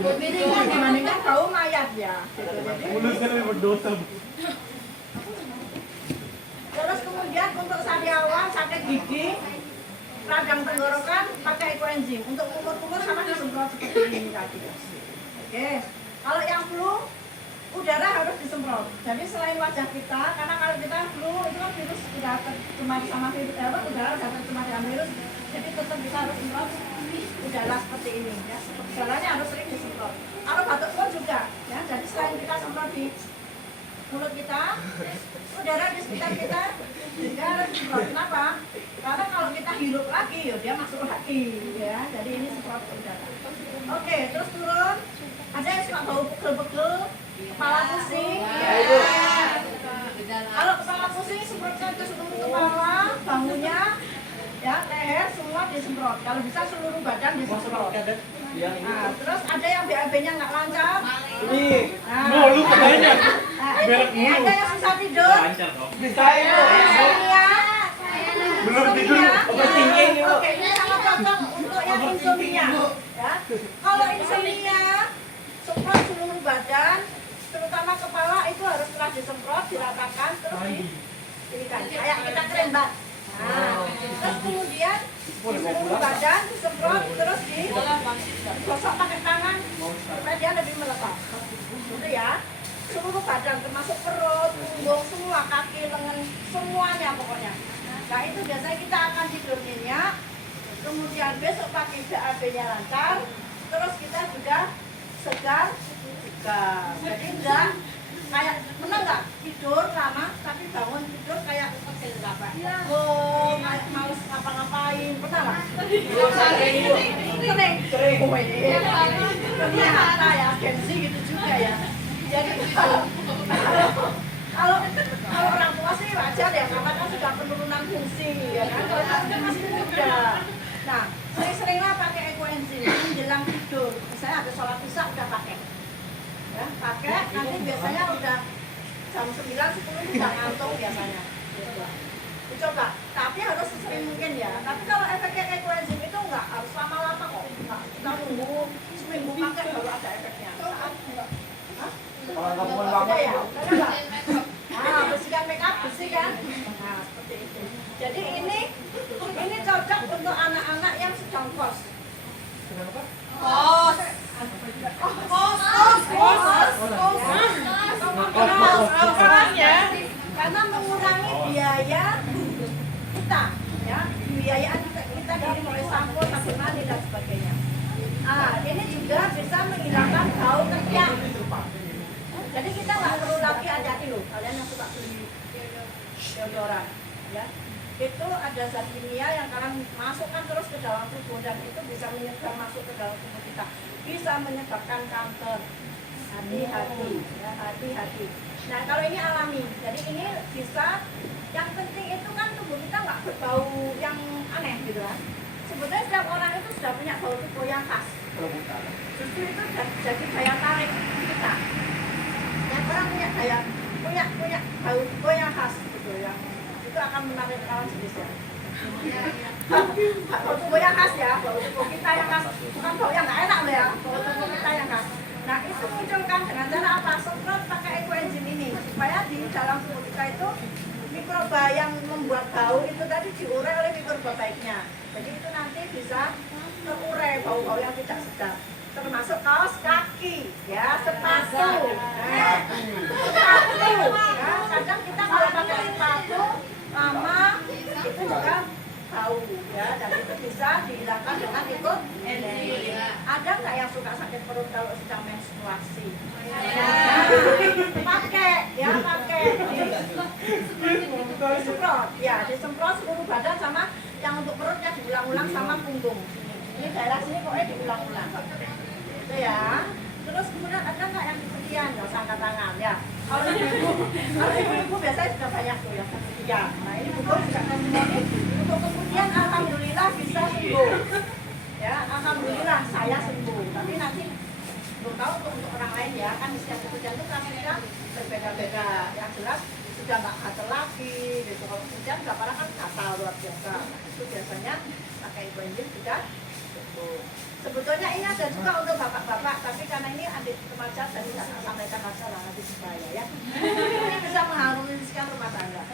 Lebih ringan dibandingkan bau mayat ya. Jadi, lebih berdosa. terus kemudian untuk sariawan, sakit gigi, radang tenggorokan pakai ekoenzim. Untuk kumur-kumur sama disemprot seperti ini tadi. Oke. Kalau yang flu, udara harus disemprot. Jadi selain wajah kita, karena kalau kita flu itu kan virus sudah tercemar sama virus, udara sudah tercemar dengan virus, jadi tetap kita harus semprot udara seperti ini. Ya, udaranya harus sering disemprot. Kalau batuk pun juga, ya. Jadi selain kita semprot di mulut kita, udara di sekitar kita juga harus disemprot. Kenapa? Karena kalau kita hirup lagi, ya dia masuk lagi, ya. Jadi ini semprot udara. Oke, terus turun. Ada yang suka bau pegel-pegel, kepala pusing. Kalau kepala pusing semprotkan ke seluruh kepala, bahunya, ya, leher semua disemprot. Kalau bisa seluruh badan disemprot. Nah, terus ada yang BAB-nya nggak lancar. Mau lu kebanyak. Ada yang susah tidur. Lancar dong. Insomnia. Belum tidur. Oke, ini sangat cocok untuk yang insomnia. Ya. Kalau insomnia, semprot seluruh badan, terutama kepala itu harus setelah disemprot, diratakan, terus dipilihkan. Kayak kita kerembat. Nah, terus kemudian di seluruh badan disemprot, terus digosok pakai tangan supaya dia lebih melekat. Gitu ya. Seluruh badan termasuk perut, punggung, semua kaki, lengan, semuanya pokoknya. Nah itu biasanya kita akan tidur nyenyak, kemudian besok pagi BAB-nya lancar, terus kita juga segar juga. Jadi enggak kayak menang nggak tidur lama tapi bangun tidur kayak apa? Oh, malam Sering. Ternyata ya, gengsi gitu juga ya. Jadi kalau orang tua sih wajar ya, karena kan sudah penurunan fungsi ya kan. Kalau kamu kan masih muda. Nah, sering-seringlah pakai ekoenzim menjelang tidur. Misalnya ada sholat isya udah pakai. Ya, pakai nanti biasanya udah jam 9-10 udah ngantuk biasanya. Dicoba, tapi harus sesering mungkin ya. Tapi kalau efeknya ekoenzim itu enggak harus lama-lama kok. Enggak, kita tunggu seminggu pakai baru ada efeknya. Saat enggak. Hah? Kalau kamu Udah ya? lama, Udah enggak? Nah, bersihkan makeup, bersihkan. Nah, seperti itu. Jadi ini cocok untuk anak-anak yang sedang kos. Kos ya. Karena mengurangi biaya kita, ya, biayaan kita dari mulai sampo, sampai mandi dan sebagainya. Ini juga bisa menghilangkan bau ketiak. Jadi kita nggak perlu lagi hati-hati loh, kalian yang suka beli deodoran, ya. Itu ada zat kimia yang kalian masukkan terus ke dalam tubuh dan itu bisa menyebar masuk ke dalam tubuh kita, bisa menyebabkan kanker. Hati-hati, ya, hati-hati. Nah kalau ini alami, jadi ini bisa, yang penting itu kan tubuh kita nggak berbau yang aneh gitu kan. Sebetulnya setiap orang itu sudah punya bau tubuh yang khas. Justru itu jadi daya tarik kita. Yang orang punya bau tubuh yang khas gitu, yang itu akan menarik lawan jenisnya. Bau tubuh yang khas ya, bau tubuh kita yang khas, bukan bau yang nggak enak loh ya, bau tubuh kita yang khas. Nah itu munculkan dengan cara apa? Semprot pakai ekoenzim ini supaya di dalam tubuh kita itu mikroba yang membuat bau itu tadi diurai oleh mikroba baiknya. Jadi itu nanti bisa terurai bau-bau yang tidak sedap. Termasuk kaos kaki, ya, sepatu. Sepatu. Ya, kadang kita kalau pakai sepatu lama itu juga bau, ya, dan itu bisa dihilangkan dengan itu enzim. Ada nggak yang suka sakit perut kalau sedang menstruasi? Pakai, ya, pakai. Disemprot, ya, disemprot seluruh badan sama yang untuk perutnya diulang-ulang sama punggung. Ini daerah sini pokoknya diulang-ulang. Itu ya. Terus kemudian ada nggak yang kemudian nggak usah angkat tangan ya. Kalau ibu-ibu biasanya sudah banyak tuh ya kemudian. Nah ini buku juga testimoni untuk kemudian alhamdulillah bisa sembuh. Ya alhamdulillah saya sembuh. Tapi nanti belum tahu untuk orang lain ya kan setiap kemudian itu kasusnya berbeda-beda. Yang jelas sudah nggak gatal lagi gitu. Kalau kemudian nggak parah kan gatal luar biasa. Itu biasanya pakai ekoenzim juga sembuh. Sebetulnya ini ada juga untuk bapak-bapak, tapi karena ini adik remaja tadi tidak sampaikan masalah nanti supaya ya. Ini bisa mengharmoniskan rumah tangga.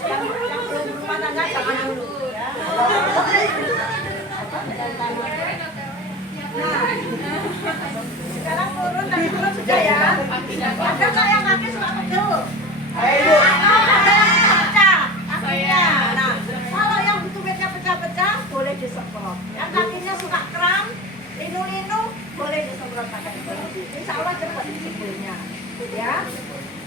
Yang belum rumah tangga jangan dulu ya. Nah, sekarang turun dan turun sudah ya. Ada nggak yang kaki suka pegel? Ayo. Ada yang pecah kakinya. Nah, kalau yang butuh bednya pecah-pecah boleh disemprot. Yang kakinya suka kram, linu-linu boleh disemprot pakai ekoenzim. Insya Allah cepat sembuhnya, ya.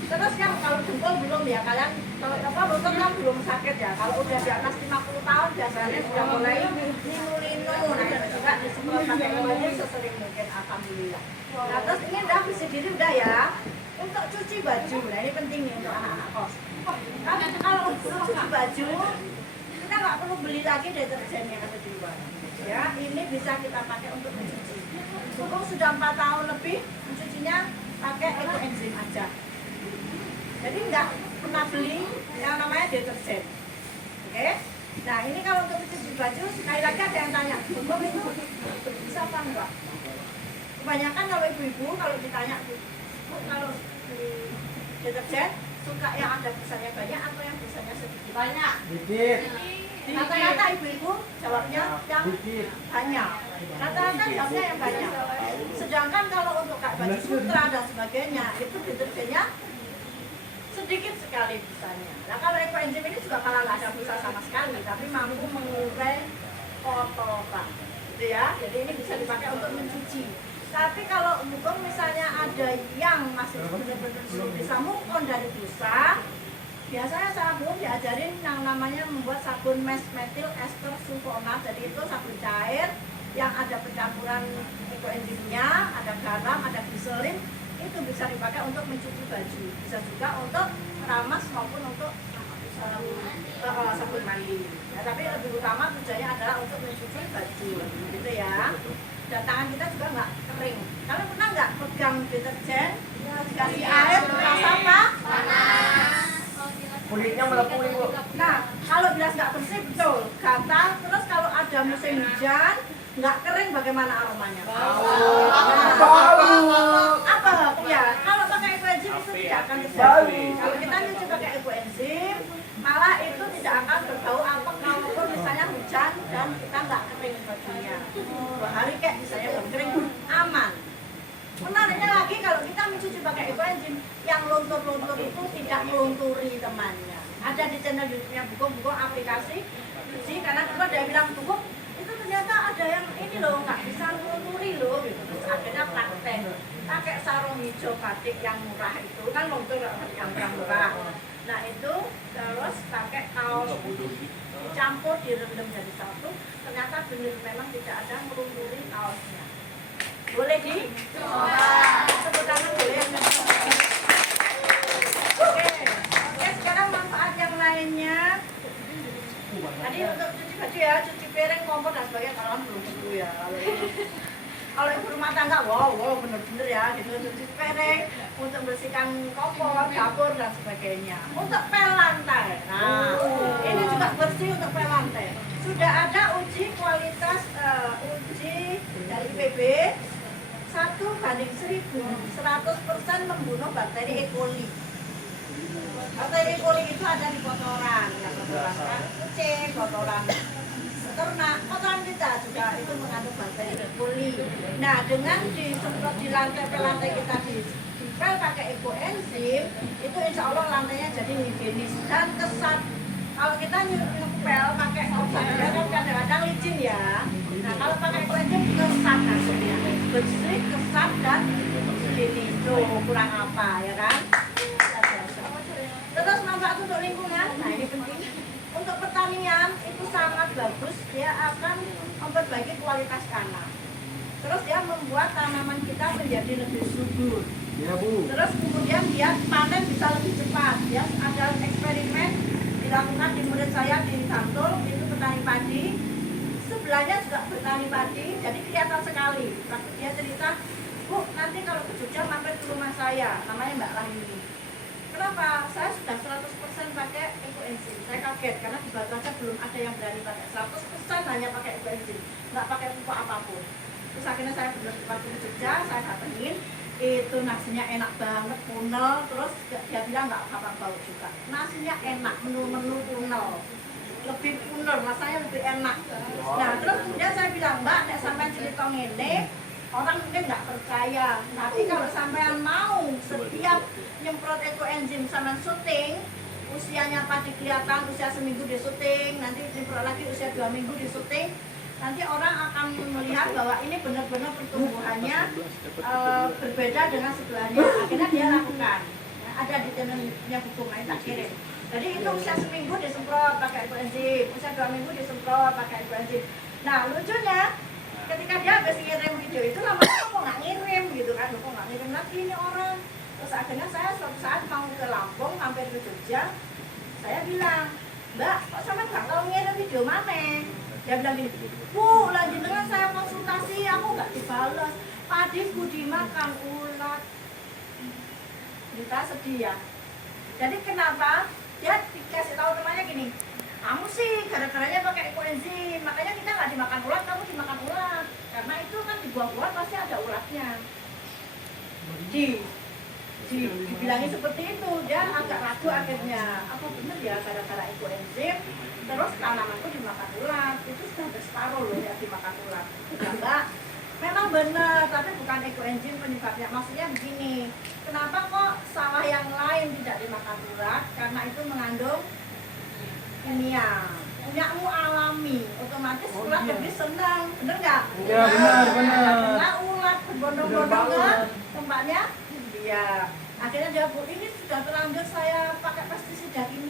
Terus yang kalau jempol belum ya kalian kalau lutut kan belum sakit ya. Kalau udah di atas 50 tahun biasanya sudah mulai linu-linu. Nah itu juga disemprot pakai ekoenzim sesering mungkin alhamdulillah. Nah terus ini udah bersih diri udah ya. Untuk cuci baju, nah ini penting nih untuk anak-anak kos. Kan kalau untuk cuci baju kita nggak perlu beli lagi deterjen yang ada di luar. Ya, ini bisa kita pakai untuk mencuci. Cukup sudah 4 tahun lebih mencucinya pakai ekoenzim aja. Jadi nggak pernah beli yang namanya deterjen. Oke? Nah ini kalau untuk mencuci baju sekali lagi ada yang tanya, "Bom itu bisa apa enggak?" Kebanyakan kalau ibu-ibu kalau ditanya, "Bu, kalau beli deterjen suka yang ada busanya banyak atau yang busanya sedikit?" Banyak. dikit. Rata-rata ibu-ibu jawabnya yang banyak. Rata-rata jawabnya yang banyak. Sedangkan kalau untuk baju sutra dan sebagainya itu deterjennya sedikit sekali busanya. Nah kalau ekoenzim ini juga malah nggak ada busa sama sekali, tapi mampu mengurai kotoran, gitu ya. Jadi ini bisa dipakai untuk mencuci. Tapi kalau misalnya ada yang masih benar-benar belum bisa move on dari busa, biasanya sabun diajarin yang namanya membuat sabun metil ester sulfona. Jadi itu sabun cair yang ada pencampuran ekoenzimnya, ada garam, ada gliserin. Itu bisa dipakai untuk mencuci baju, bisa juga untuk meramas maupun untuk sabun mandi. Ya, tapi lebih utama tujuannya adalah untuk mencuci baju, gitu ya. Dan tangan kita juga nggak kering. Kalian pernah nggak pegang deterjen, dikasih air, terasa apa? Kulitnya melepuh ibu. Nah, kalau gelas nggak bersih betul, gatal. Terus kalau ada musim hujan, nggak kering, bagaimana aromanya? Apa? Ya, kalau pakai ekoenzim itu tidak akan terjadi. Kalau kita nyuci pakai ekoenzim, malah itu tidak akan berbau apek kalaupun misalnya hujan dan kita nggak kering bajunya. 2 hari kayak misalnya belum kering, aman. Menariknya lagi kalau kita mencuci pakai ekoenzim, yang luntur-luntur itu tidak melunturi temannya. Ada di channel YouTube-nya Buku aplikasi cuci, karena dulu ada yang bilang Buku itu ternyata ada yang ini loh nggak bisa melunturi loh gitu. Terus akhirnya praktek pakai sarung hijau batik yang murah itu kan luntur yang murah. Nah itu terus pakai kaos dicampur direndam jadi satu, ternyata benar memang tidak ada melunturi kaosnya. Boleh di? Tepuk tangan boleh. Oke, sekarang manfaat yang lainnya. Tadi untuk cuci baju ya, cuci piring, kompor dan sebagainya. Kalau belum tentu ya. Kalau ibu rumah tangga, wow, bener-bener ya. Gitu, cuci piring, untuk bersihkan kompor, dapur dan sebagainya. Untuk pel lantai. Nah, ini juga bersih untuk pel lantai. Sudah ada uji kualitas, uji dari IPB. 1:1000, 100% membunuh bakteri E. coli. Bakteri E. coli itu ada di kotoran, kotoran kucing, kotoran ternak, kotoran kita juga itu mengandung bakteri E. coli. Nah, dengan disemprot di lantai kita dipel pakai ekoenzim, itu insya Allah lantainya jadi higienis dan kesat. Kalau kita ngepel pakai obat kan kadang-kadang licin ya. Nah, kalau pakai ekoenzim kesat hasilnya, bersih, kesat dan higienis. Tuh kurang apa ya kan? Terus manfaat untuk lingkungan, nah ini penting. Untuk pertanian itu sangat bagus, dia akan memperbaiki kualitas tanah. Terus dia membuat tanaman kita menjadi lebih subur. Ya Bu. Terus kemudian dia panen bisa lebih cepat. Ya, ada eksperimen dilakukan di murid saya di Bantul, itu petani padi. Sebelahnya juga petani padi, jadi kelihatan sekali. Waktu dia cerita, Bu, nanti kalau ke Jogja mampir ke rumah saya, namanya Mbak Rahimi. Kenapa? Saya sudah 100% pakai ekoenzim. Saya kaget karena di Batu aja belum ada yang berani pakai 100% hanya pakai ekoenzim, nggak pakai pupuk apapun. Terus akhirnya saya benar waktu ke Jogja, saya datengin, itu nasinya enak banget, punel, terus dia bilang nggak apa bau juga. Nasinya enak, menu-menu punel, lebih punel, rasanya lebih enak. Nah terus kemudian saya bilang, Mbak, nek sampai cerita ngene, orang mungkin nggak percaya. Tapi kalau sampean mau setiap nyemprot ekoenzim sampean syuting, usianya padi kelihatan, usia seminggu di syuting, nanti nyemprot lagi usia 2 minggu di syuting, nanti orang akan melihat bahwa ini benar-benar pertumbuhannya berbeda dengan sebelahnya. Akhirnya dia lakukan. Nah, ada di channelnya Buku Main tak kirim. Jadi itu usia seminggu disemprot pakai ekoenzim, usia 2 minggu disemprot pakai ekoenzim. Nah lucunya ketika dia habis ngirim video itu lama-lama kok nggak ngirim gitu kan, kok nggak ngirim lagi ini orang. Terus akhirnya saya suatu saat mau ke Lampung, mampir ke Jogja, saya bilang, Mbak, kok sama nggak tahu ngirim video mana? Dia bilang gini, Bu, lanjut dengan saya konsultasi, aku nggak dibalas, padiku dimakan ulat. Kita sedih ya. Jadi kenapa? Dia dikasih tahu temannya gini, kamu sih gara-garanya pakai ekoenzim, makanya kita nggak dimakan ulat, kamu dimakan ulat. Karena itu kan di buah-buahan pasti ada ulatnya. Dibilangin seperti itu, dia agak ragu akhirnya. Apa benar ya gara-gara ekoenzim, terus tanamanku dimakan ulat, itu sudah separuh loh ya dimakan ulat. Ya Mbak, memang benar, tapi bukan ekoenzim penyebabnya. Maksudnya begini, kenapa kok sawah yang lain tidak dimakan ulat? Karena itu mengandung kimia. Punyamu alami, otomatis ulat lebih senang, bener nggak? Ya benar. Karena ulat berbondong-bondong ke tempatnya, iya. Akhirnya dia, Bu, ini sudah terlanjur saya pakai pestisida kimia.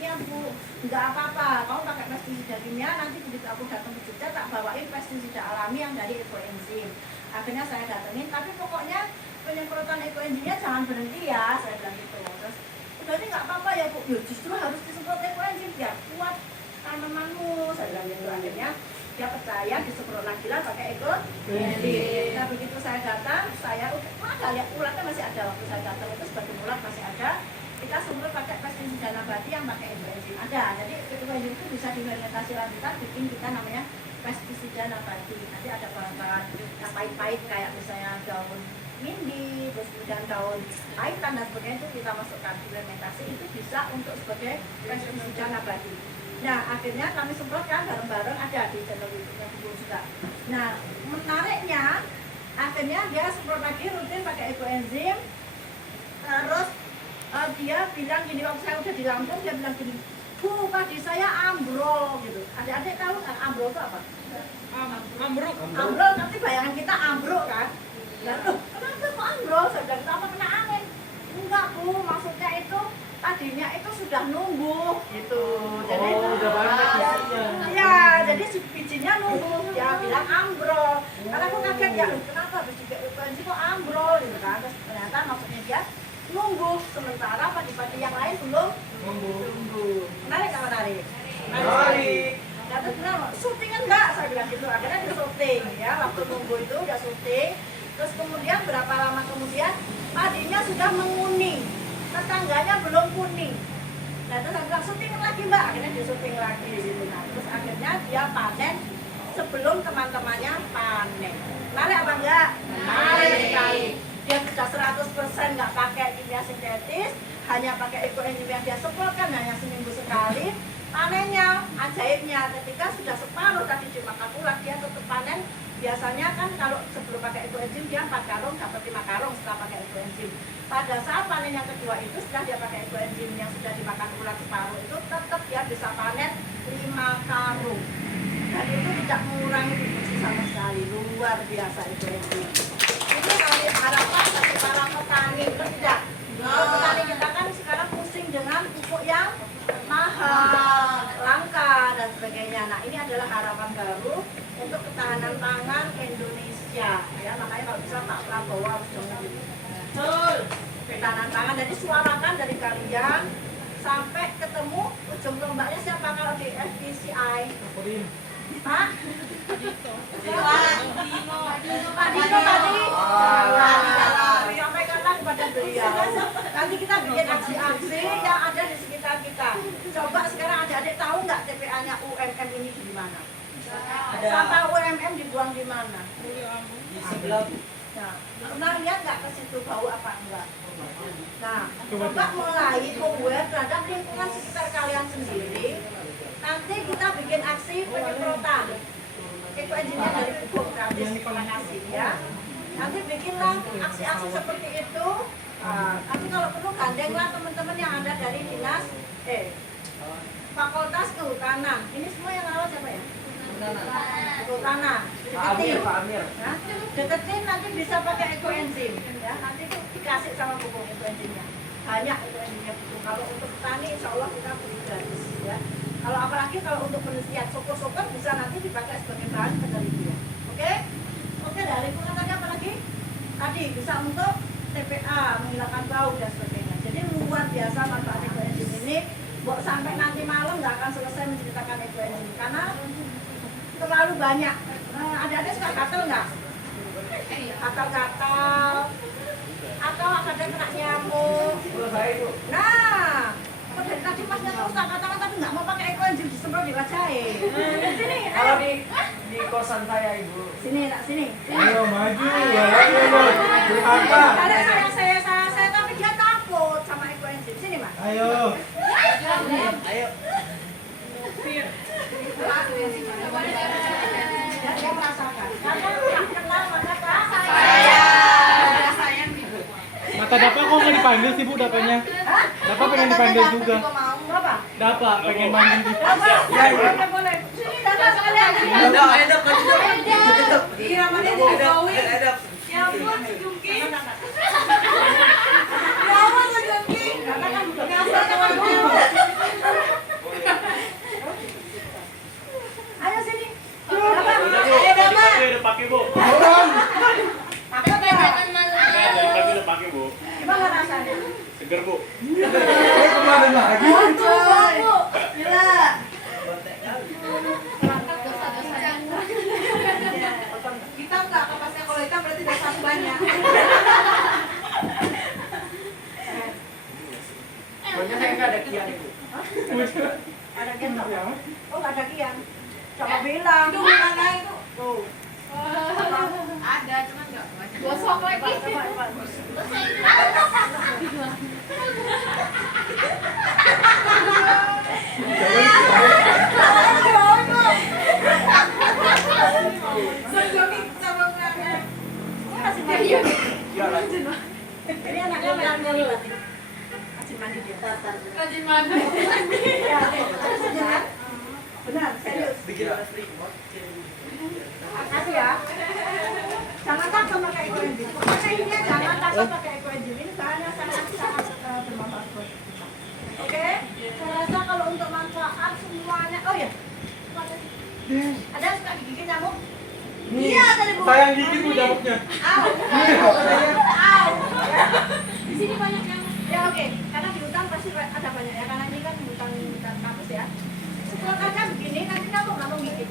enggak apa-apa, kamu pakai pestisida kimia, nanti begitu aku datang ke Jogja tak bawain pestisida alami yang dari ekoenzim. Akhirnya saya datengin, tapi pokoknya penyemprotan ekoenzimnya jangan berhenti ya, saya bilang gitu. Terus berarti nggak apa-apa ya Bu, ya justru harus disemprot ekoenzim biar kuat tanamanmu, saya bilang gitu. Akhirnya dia percaya disemprot lagi lah pakai ekoenzim. Nah begitu saya datang, saya udah lihat ulatnya masih ada, waktu saya datang itu sebagian ulat masih ada. Kita semprot pakai pestisida nabati yang pakai ekoenzim ada. Jadi ekoenzim itu bisa difermentasi lanjutan bikin kita namanya pestisida nabati. Nanti ada bahan-bahan yang pahit-pahit kayak misalnya daun mindi, terus kemudian daun paitan dan sebagainya itu kita masukkan difermentasi, itu bisa untuk sebagai pestisida nabati. Nah akhirnya kami semprotkan bareng-bareng, ada di channel YouTube-nya Bu juga. Nah menariknya akhirnya dia semprot lagi rutin pakai ekoenzim. Terus dia bilang gini, waktu saya udah di Lampung, dia bilang gini, Bu, padi saya ambrol gitu. Adik-adik tahu kan ambrol itu apa? Ambruk. Ambrol, nanti bayangan kita ambrol kan? Lalu, kenapa kok ambrol? Saya bilang, apa kena angin? Enggak Bu, maksudnya itu tadinya itu sudah numbuh gitu. Jadi udah banyak bijinya. Iya, jadi si bijinya numbuh. Dia bilang ambrol. Karena aku kaget ya, kenapa biji ekoenzim kok ambrol gitu kan? Terus ternyata maksudnya dia nunggu, sementara padi-padi yang lain belum nunggu. Menarik nggak menarik? Menarik. Nah terus bilang, syuting enggak? Saya bilang gitu, akhirnya dia syuting ya, waktu nunggu itu udah syuting. Terus kemudian berapa lama kemudian padinya sudah menguning, tetangganya belum kuning. Nah terus saya bilang, syuting lagi Mbak, akhirnya dia syuting lagi gitu. Nah terus akhirnya dia panen sebelum teman-temannya panen. Menarik apa enggak? Menarik sekali. Dia sudah 100% nggak pakai kimia sintetis, hanya pakai ekoenzim yang dia semprotkan hanya seminggu sekali. Panennya, ajaibnya, ketika sudah separuh tadi dimakan ulat, dia tetap panen. Biasanya kan kalau sebelum pakai ekoenzim dia 4 karung dapat 5 karung setelah pakai ekoenzim. Pada saat panen yang kedua itu setelah dia pakai ekoenzim yang sudah dimakan ulat separuh itu tetap dia bisa panen 5 karung. Dan itu tidak mengurangi produksi sama sekali, luar biasa ekoenzim. Itu kami harapan bagi para petani, tidak. Petani kita kan sekarang pusing dengan pupuk yang mahal, langka dan sebagainya. Nah ini adalah harapan baru untuk ketahanan pangan Indonesia. Ya makanya kalau bisa Pak Prabowo harus dengar. Betul. Ketahanan pangan. Jadi suarakan dari kalian sampai ketemu ujung tombaknya siapa kalau di FDCI? Pak? Pak Dino tadi sampaikanlah kepada beliau. Nanti kita bikin aksi-aksi yang ada di sekitar kita. Coba sekarang adik-adik tahu nggak TPA-nya UMM ini di mana? Sampah UMM dibuang di mana? Di sebelah. Nah, pernah lihat nggak ke situ bau apa enggak? Nah, coba mulai aware terhadap lingkungan sekitar kalian sendiri. Nanti kita bikin aksi penyemprotan ekoenzimnya dari pupuk gratis, terima kasih ya. Nanti bikinlah aksi-aksi seperti itu. Nanti kalau perlu gandenglah teman-teman yang ada dari dinas Fakultas Kehutanan. Ini semua yang rawat siapa ya? Kehutanan. Pak Amir. Ya, deketin nanti bisa pakai ekoenzim. Ya, nanti itu dikasih sama pupuk ekoenzimnya. Banyak ekoenzimnya pupuk. Kalau untuk petani, insya Allah kita beri gratis. Ya. Kalau apalagi kalau untuk penelitian syukur-syukur bisa nanti dipakai sebagai bahan penelitian. Oke? Oke, dari lingkungan tadi apa lagi? Tadi bisa untuk TPA, menghilangkan bau dan sebagainya. Jadi luar biasa manfaat ekoenzim ini. Sampai nanti malam nggak akan selesai menceritakan ekoenzim karena terlalu banyak. Ada suka gatel nggak? Gatal-gatal atau ada kena nyamuk. Nah, dari tadi masnya terus kata-kata tapi nggak mau pakai ekoenzim disemprot di wajahnya. Sini, Kalau ayo. di kosan saya Ibu. Sini, nak sini. Ayo maju, ayo Durhaka. Ada saya tapi dia takut sama ekoenzim. Sini, Mas. Ayo. Ayo. Dia merasakan. Karena tak kenal maka tak sayang. Mata Dapa kok nggak dipanggil sih Bu Dapanya? Dapa pengen dipanggil juga. Apa? Dapa pengen manggil gitu. Apa? Boleh. Sini datang sekalian. Ada. Iramannya digawi. Ada. Ya ampun, si Jungki. Ya ampun, si Jungki. Karena kan biasa sama dulu. ada kian ibu. Ada kian nggak? Oh nggak ada kian. Coba bilang. Itu gimana itu? Tuh. Ada, cuman nggak banyak. Gosok lagi. Coba. Kasih mandi. Iya lah. Ini anaknya melanjali berarti. Kasih mandi dia. Rajin mandi. Ya, benar, serius. Dikira asli. Kasih ya. Jangan takut pakai eco engine. Pokoknya ini jangan takut pakai eco engine. Ini bahannya sangat bermanfaat buat kita. Oke? Saya rasa kalau untuk manfaat semuanya. Oh ya. Ada yang suka digigit nyamuk? Iya, tadi Bu. Sayang gigi bu nyamuknya. Au. Au. Di sini banyak yang Ya oke, karena di hutan pasti ada banyak ya, karena ini kan hutan kampus ya. Setelah kaca begini, nanti nyamuk nggak mau gigit.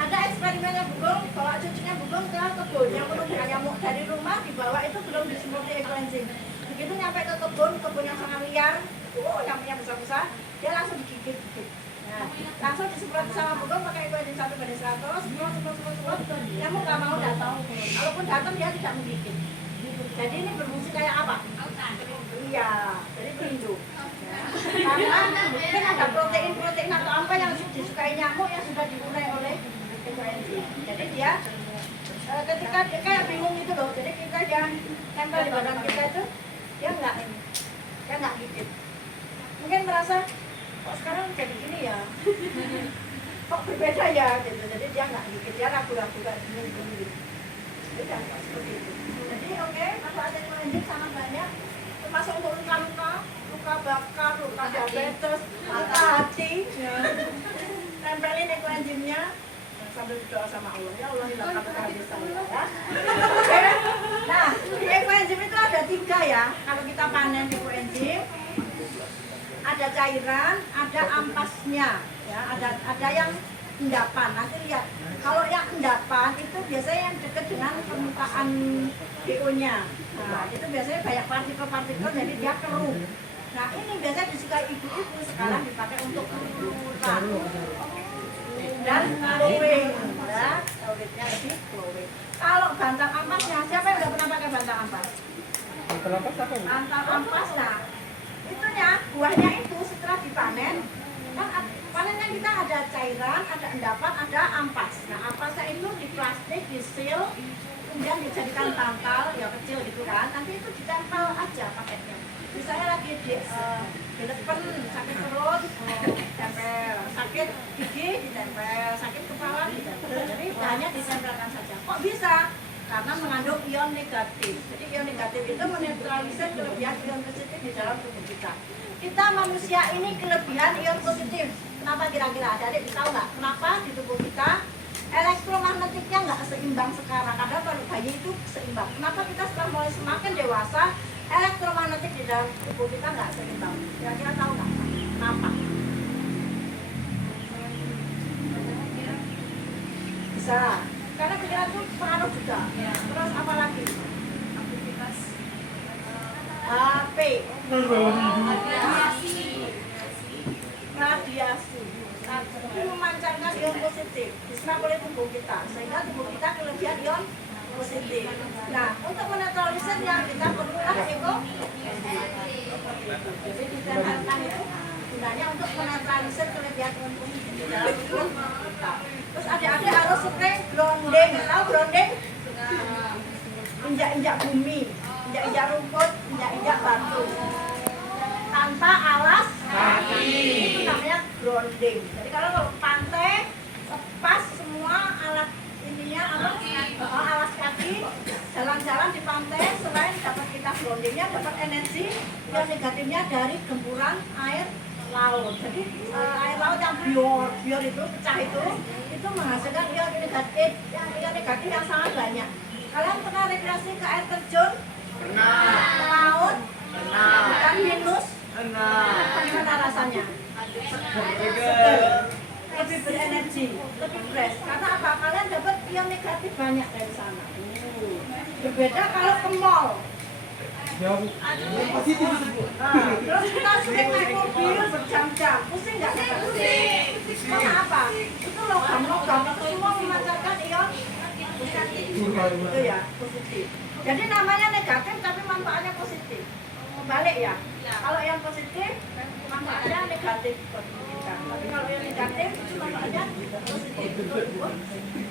Ada eksperimennya Bugong, bawa cucunya Bugong ke kebun yang penuh dengan nyamuk dari rumah dibawa itu belum disemproti eco-enzim. Begitu nyampe ke kebun yang sangat liar, nyamuknya besar-besar, dia langsung digigit. Nah, langsung disemproti sama Bugong pakai eco-enzim 1:100, semprot, nyamuk nggak mau datang. Kalaupun datang dia tidak menggigit. Jadi ini berfungsi kayak apa? Iya, jadi pelindung. Karena mungkin ada protein atau apa yang disukai nyamuk yang sudah diurai oleh eco-enzim. Jadi dia ketika dia kayak bingung itu loh. Jadi kita jangan tempel di badan kita itu dia nggak gigit. Mungkin merasa kok sekarang jadi gini ya, kok berbeda ya gitu. Jadi dia nggak gigit, dia ragu-ragu nggak bingung gitu. Beda seperti itu. Jadi oke, manfaat eco-enzim sangat banyak, termasuk untuk luka bakar, luka diabetes, luka hati. Tempelin eco-enzimnya sambil berdoa sama Allah, ya Allah hilangkan hati saya ya. Oke. Nah, di eco-enzim itu ada 3 ya. Kalau kita panen eco-enzim, ada cairan, ada ampasnya, ya. Ada yang endapan. Nanti lihat. Kalau yang endapan itu biasanya yang dekat dengan permukaan BO-nya. Nah, itu biasanya banyak partikel-partikel jadi dia keruh. Nah, ini biasanya disukai ibu-ibu sekarang dipakai untuk urutan dan glowing, ya. Kulitnya lebih glowing. Kalau bantal ampasnya, siapa yang udah pernah pakai bantal ampas? Kenapa siapa bu? Bantal ampas, nah, itunya buahnya itu setelah dipanen kan panennya kita ada cairan, ada endapan, ada ampas. Nah, ampasnya itu di plastik, di seal, kemudian dijadikan bantal, ya kecil gitu kan. Nanti itu ditempel aja paketnya. Misalnya lagi di depan sakit perut, ditempel, sakit gigi ditempel, sakit kepala ditempel. Jadi hanya ditempelkan saja. Kok bisa? Karena mengandung ion negatif. Jadi ion negatif itu menetralisir kelebihan ion positif di dalam tubuh kita. Kita manusia ini kelebihan ion positif. Kenapa kira-kira? Adik tahu nggak? Kenapa di tubuh kita elektromagnetiknya nggak seimbang sekarang? Kadang kalau bayi itu seimbang. Kenapa kita setelah mulai semakin dewasa elektromagnetik di dalam tubuh kita nggak seimbang? Kira-kira tahu nggak? Kenapa? Bisa. Karena pikiran itu pengaruh juga. Terus apa lagi? aktivitas HP. radiasi. Radiasi itu memancarkan ion positif diserap oleh tubuh kita sehingga tubuh kita kelebihan ion positif. Nah, untuk menetralisirnya kita perlulah eco. Jadi ditempelkan itu gunanya untuk menetralisir kelebihan ion positif di dalam tubuh kita. Terus adik-adik harus spray grounding. Tahu grounding? Injak-injak bumi, injak-injak rumput, injak-injak batu tanpa alas kaki. Itu namanya grounding. Jadi kalau pantai lepas semua alat ininya alas kaki, jalan-jalan di pantai selain dapat kita groundingnya dapat energi yang negatifnya dari gempuran air laut. Jadi air laut yang bior itu pecah itu menghasilkan ion negatif yang sangat banyak. Kalian pernah rekreasi ke air terjun? Pernah. Ke laut? Pernah. Bukan minus? Bagaimana rasanya? Seger, lebih berenergi, lebih fresh. Karena apa? Kalian dapat ion negatif banyak dari sana. Berbeda kalau ke mall. Ya, Bu. Positif itu, Bu. Nah, terus kita sering naik mobil berjam-jam, pusing nggak? Pusing. Karena apa? Itu logam-logam itu semua memancarkan ion positif. Itu ya, positif. Jadi namanya negatif tapi manfaatnya positif. Balik ya. Kalau yang positif manfaatnya negatif buat kita. Tapi kalau yang negatif itu manfaatnya positif.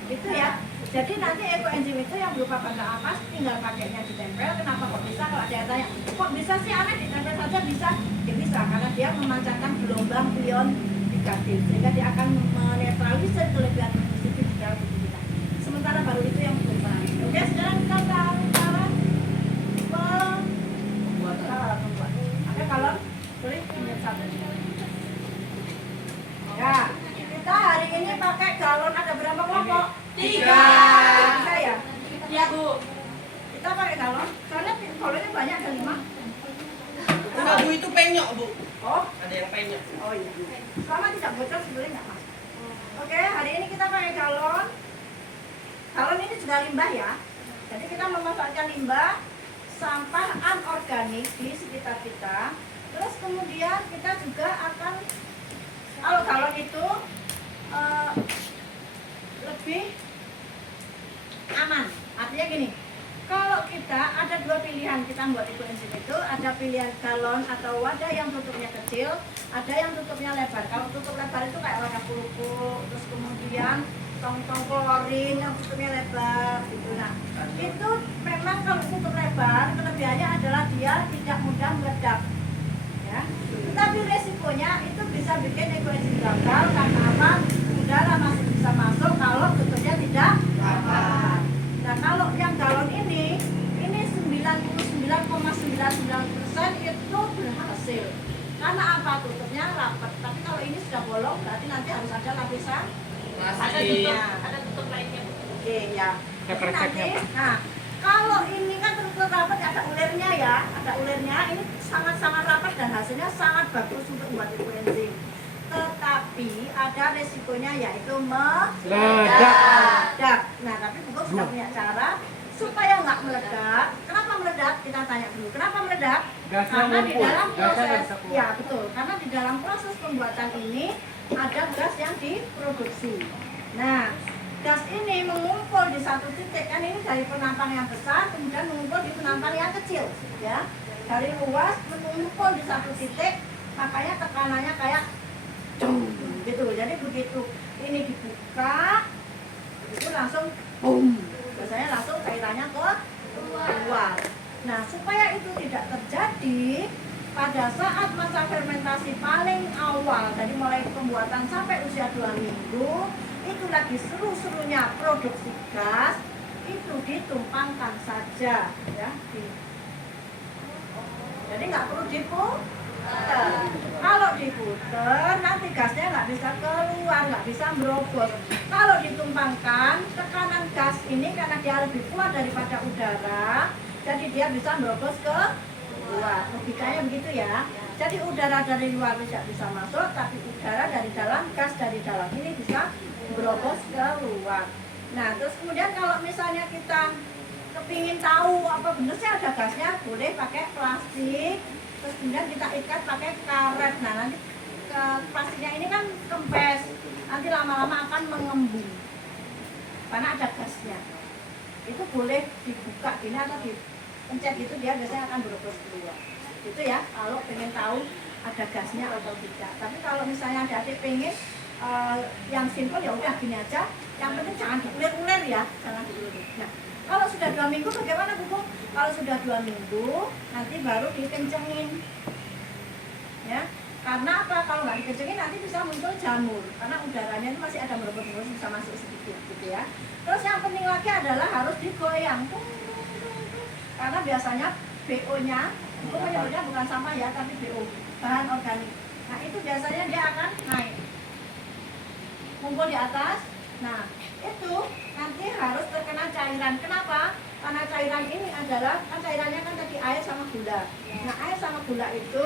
Itu ya. Jadi nanti ekoenzim itu yang berupa bahan ampas tinggal pakainya ditempel. Kenapa kok bisa? Kalau ada yang tanya, kok bisa sih aneh ditempel saja bisa? Ya bisa, karena dia memancarkan gelombang ion negatif sehingga dia akan menetralisir kelebihan positif di dalam tubuh kita. Sementara baru itu yang berupa. Oke, sekarang kita tahu cara membuat. Oke, kalau boleh pinjam satu. Ya, kita hari ini pakai galon ada berapa kelompok? 3. Bisa ya? Iya, Bu. Kita pakai galon, soalnya galonnya banyak, ada 5. Enggak, Bu, itu penyok, Bu. Oh, Ada yang penyok. oh iya. Selama tidak bocor sebenarnya nggak mas. Oke, hari ini kita pakai galon. Galon ini juga limbah ya. Jadi kita memanfaatkan limbah, sampah anorganik di sekitar kita. Terus kemudian kita juga akan, kalau galon itu lebih aman. Artinya gini, kalau kita ada 2 pilihan kita buat ekoenzim itu, ada pilihan galon atau wadah yang tutupnya kecil, ada yang tutupnya lebar. Kalau tutup lebar itu kayak wadah kerupuk, terus kemudian tong-tong klorin yang tutupnya lebar gitu. Nah, itu memang kalau tutup lebar kelebihannya adalah dia tidak mudah meledak. Ya. Tetapi resikonya itu bisa bikin ekoenzim gagal karena apa? Udara masih bisa masuk kalau tutupnya tidak rapat. Nah, kalau yang galon ini 99,99% itu berhasil. Karena apa? Tutupnya rapat. Tapi kalau ini sudah bolong, berarti nanti harus ada lapisan. Ada tutup lainnya. Oke, ya. Kayak Jadi nanti, resepnya, Pak. nah, kalau ini kan tertutup rapat ada ulirnya ya, ada ulirnya. Ini sangat-sangat rapat dan hasilnya sangat bagus untuk buat ekoenzim. Tetapi ada resikonya yaitu meledak. Nah, tapi Buku sudah punya cara supaya nggak meledak. Kenapa meledak? Kita tanya dulu. Kenapa meledak? Gasnya Karena di ngumpul. dalam Gasnya nggak proses, bisa keluar. ya betul. Karena di dalam proses pembuatan ini ada gas yang diproduksi. Nah, gas ini mengumpul di satu titik, kan ini dari penampang yang besar kemudian mengumpul di penampang yang kecil, ya. Dari luas mengumpul di satu titik, makanya tekanannya kayak cung, gitu. Jadi begitu ini dibuka, itu langsung boom. Biasanya langsung cairannya keluar. Nah, supaya itu tidak terjadi pada saat masa fermentasi paling awal, dari mulai pembuatan sampai usia 2 minggu, itu lagi seru-serunya produksi gas, itu ditumpangkan saja, ya. Jadi nggak perlu diputer. Kalau diputer, nanti gasnya nggak bisa keluar, nggak bisa merobos. Kalau ditumpangkan, tekanan gas ini karena dia lebih kuat daripada udara, jadi dia bisa merobos ke luar. Logikanya begitu ya. Jadi udara dari luar tidak bisa masuk, tapi udara dari dalam, gas dari dalam ini bisa berobos ke luar. Nah, terus kemudian kalau misalnya kita kepingin tahu apa benar sih ada gasnya, boleh pakai plastik, terus kemudian kita ikat pakai karet. Nah, nanti plastiknya ini kan kempes, nanti lama-lama akan mengembung karena ada gasnya. Itu boleh dibuka gini atau dipencet gitu, dia biasanya akan berobos keluar. Gitu ya, kalau pengen tahu ada gasnya atau tidak. Tapi kalau misalnya adik pengen yang simpel ya udah gini aja. Yang penting jangan diulir-ulir ya, jangan diulir. Nah, kalau sudah 2 minggu bagaimana Bu? Kalau sudah 2 minggu nanti baru dikencengin. Ya, karena apa? Kalau nggak dikencengin nanti bisa muncul jamur. Karena udaranya itu masih ada merobot-merobot bisa masuk sedikit gitu ya. Terus yang penting lagi adalah harus digoyang. Karena biasanya BO-nya, itu menyebutnya bukan sampah ya, tapi BO, bahan organik. Nah, itu biasanya dia akan naik, kumpul di atas. Nah, itu nanti harus terkena cairan. Kenapa? Karena cairan ini adalah, kan cairannya kan tadi air sama gula. Nah, air sama gula itu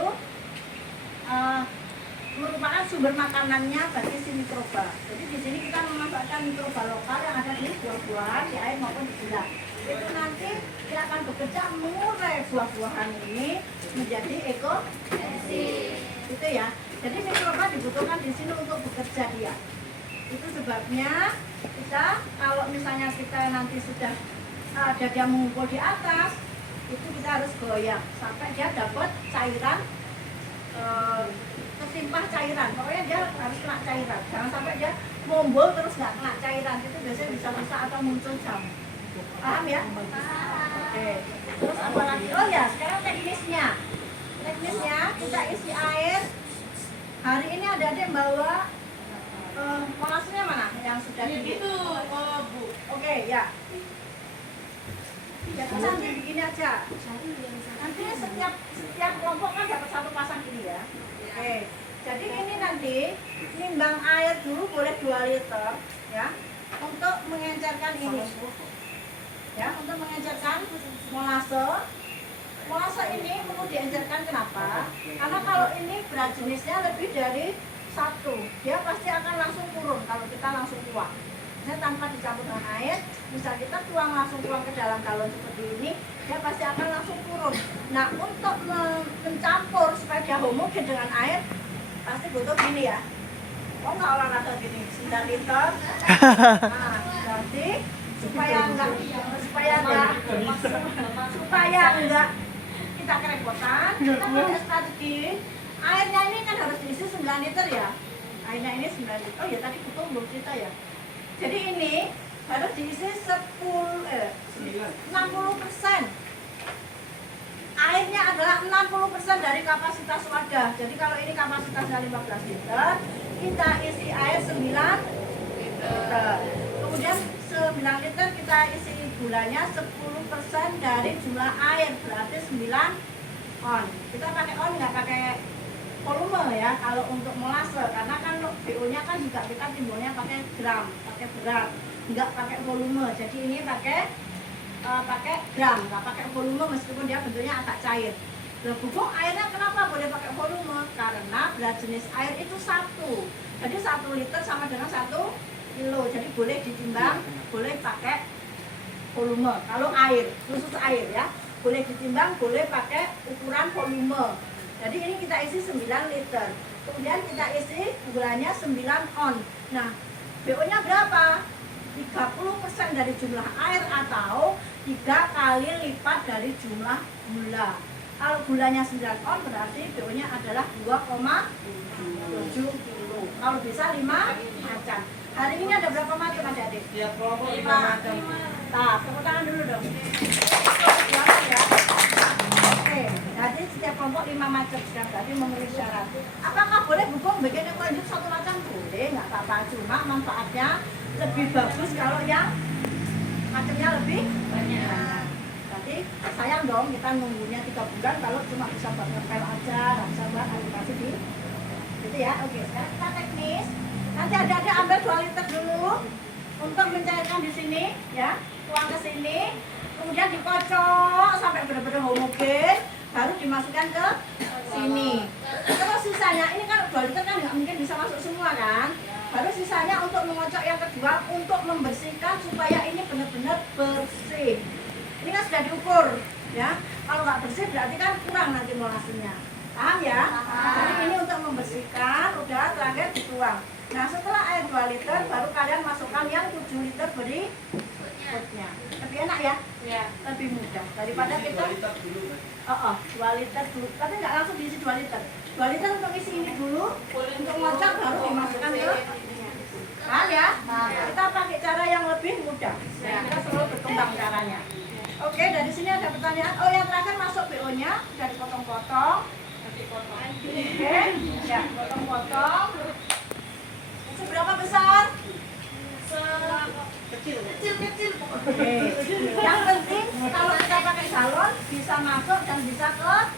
merupakan sumber makanannya bagi si mikroba. Jadi di sini kita memanfaatkan mikroba lokal yang ada di buah-buahan, di air maupun di gula. itu nanti dia akan bekerja mengurai buah-buahan ini menjadi itu ya. Jadi mikroba dibutuhkan di sini untuk bekerja dia. Itu sebabnya kita kalau misalnya kita nanti sudah ada dia mengumpul di atas, itu kita harus goyang sampai dia dapat cairan, ketimpah cairan. Pokoknya dia harus kena cairan. Jangan sampai dia mumbul terus nggak kena cairan. Itu biasanya bisa rusak atau muncul jamur. Paham ya? Oke. Terus apa lagi? Oh ya, sekarang teknisnya. Teknisnya kita isi air. Hari ini ada yang bawa molasnya mana? Yang sudah Itu, Bu. Oke, ya. Ya, nanti begini aja. Nanti setiap kelompok kan dapat satu pasang ini ya. Oke. Jadi ini nanti nimbang air dulu boleh 2 liter ya untuk mengencerkan ini. Ya, untuk mengencerkan molase. Molase ini perlu diencerkan kenapa? Karena kalau ini berat jenisnya lebih dari 1, dia pasti akan langsung turun kalau kita langsung tuang. Misalnya tanpa dicampur dengan air, bisa kita langsung tuang ke dalam galon seperti ini, dia pasti akan langsung turun. Nah, untuk mencampur supaya dia homogen dengan air, pasti butuh gini ya. Oh, nggak olahraga gini, 9 liter. Nah, berarti supaya enggak kita kerepotan, kita pakai strategi. Airnya ini kan harus diisi 9 liter ya. Airnya ini 9 liter. Oh ya tadi butuh belum kita ya. Jadi ini harus diisi 60%. Airnya adalah 60% dari kapasitas wadah. Jadi kalau ini kapasitasnya 15 liter, kita isi air 9 liter. Kemudian 9 liter kita isi gulanya 10% dari jumlah air, berarti 9 on. Kita pakai on, nggak pakai volume ya kalau untuk molase, karena kan BO-nya kan juga kita timbulnya pakai gram, pakai berat, nggak pakai volume. Jadi ini pakai gram, nggak pakai volume meskipun dia bentuknya agak cair. Nah, bubuk airnya kenapa boleh pakai volume? Karena berat jenis air itu 1. Jadi 1 liter sama dengan 1 kilo. Jadi boleh ditimbang, boleh pakai volume. Kalau air, khusus air ya, boleh ditimbang, boleh pakai ukuran volume. Jadi ini kita isi 9 liter. Kemudian kita isi gulanya 9 on. Nah, BO-nya berapa? 30% dari jumlah air atau 3 kali lipat dari jumlah gula. Kalau gulanya 9 on berarti BO-nya adalah 2,7 kilo. Kalau bisa 5 macam. Hari ini ada berapa macam adik-adik? Ya, kelompok 5 5 macam. Nah, tepuk tangan dulu dong. Ya. Oke, jadi setiap kelompok 5 macam sudah berarti memenuhi syarat. Apakah boleh bubuk bagian yang lanjut 1 macam? Boleh, nggak apa-apa. Cuma manfaatnya lebih bagus kalau yang macamnya lebih banyak. Berarti sayang dong kita nunggunya 3 bulan kalau cuma bisa buat ngepel aja, nggak bisa buat aplikasi di gitu ya. Oke, sekarang kita teknis. Nanti ada ambil 2 liter dulu untuk mencairkan di sini ya, tuang ke sini. Kemudian dikocok sampai benar-benar homogen, baru dimasukkan ke sini. Terus sisanya, ini kan 2 liter kan nggak mungkin bisa masuk semua kan. Baru sisanya untuk mengocok yang kedua untuk membersihkan supaya ini benar-benar bersih. Ini kan sudah diukur ya. Kalau nggak bersih berarti kan kurang nanti molasenya. Paham ya? Jadi ini untuk membersihkan, udah terakhir dituang. Nah setelah air 2 liter baru kalian masukkan yang 7 liter berikutnya. Lebih enak ya? Ya. Lebih mudah daripada kita 2 liter dulu. Tapi nggak langsung diisi 2 liter. 2 liter untuk isi ini dulu, untuk ngocok baru dimasukkan ke. Paham ya? Kita pakai cara yang lebih mudah. Kita selalu berkembang caranya. Oke, dari sini ada pertanyaan. Oh, yang terakhir masuk BO-nya sudah dipotong-potong. Oke, ya, potong-potong. Seberapa besar? Kecil-kecil. Yang penting kalau kita pakai galon bisa masuk dan bisa keluar.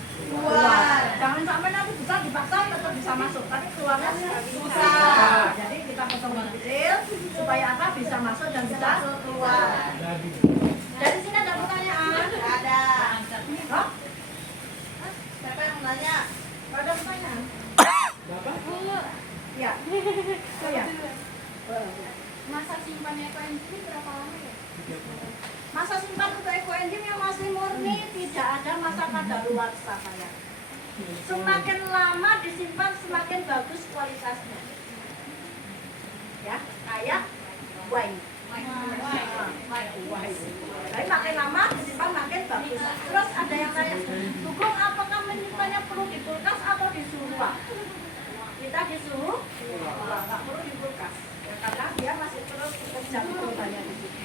Jangan sampai nanti besar dipaksa tetap bisa masuk, tapi keluarnya susah. Jadi kita potong kecil supaya apa bisa masuk dan bisa keluar. Dari sini ada pertanyaan? Ada. Hah? Siapa yang nanya? Ada pertanyaan? Ya. Oh ya. Masa simpannya kain ini berapa lama ya? Masa simpan untuk ekoenzim yang masih murni tidak ada masa kadaluarsa saya. Semakin lama disimpan semakin bagus kualitasnya. Ya, kayak wine. Tapi makin lama disimpan makin bagus. Terus ada yang tanya, hukum apakah menyimpannya perlu di kulkas atau di suhu ruang? Kita di suhu ruang, nggak perlu di kulkas. Ya, karena dia masih terus bekerja banyak di situ.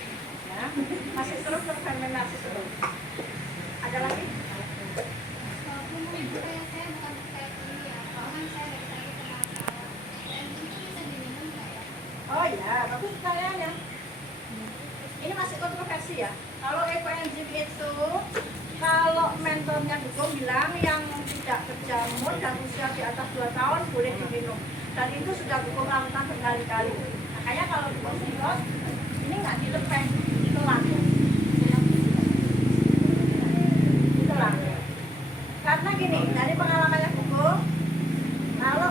Ya, masih terus berfermentasi terus. Ada lagi? Ibu saya bukan kayak ini ya, soalnya saya dari tadi penasaran. Dan itu bisa diminum nggak ya? Oh iya, bagus pertanyaannya. Ini masih kontroversi ya. Kalau ekoenzim itu, kalau mentornya hukum bilang yang tidak berjamur dan usia di atas 2 tahun boleh diminum. Dan itu sudah hukum lakukan berkali-kali. Makanya kalau hukum silos, ini nggak dilepeh, ditelan. Ditelan. Karena gini, dari pengalamannya hukum, kalau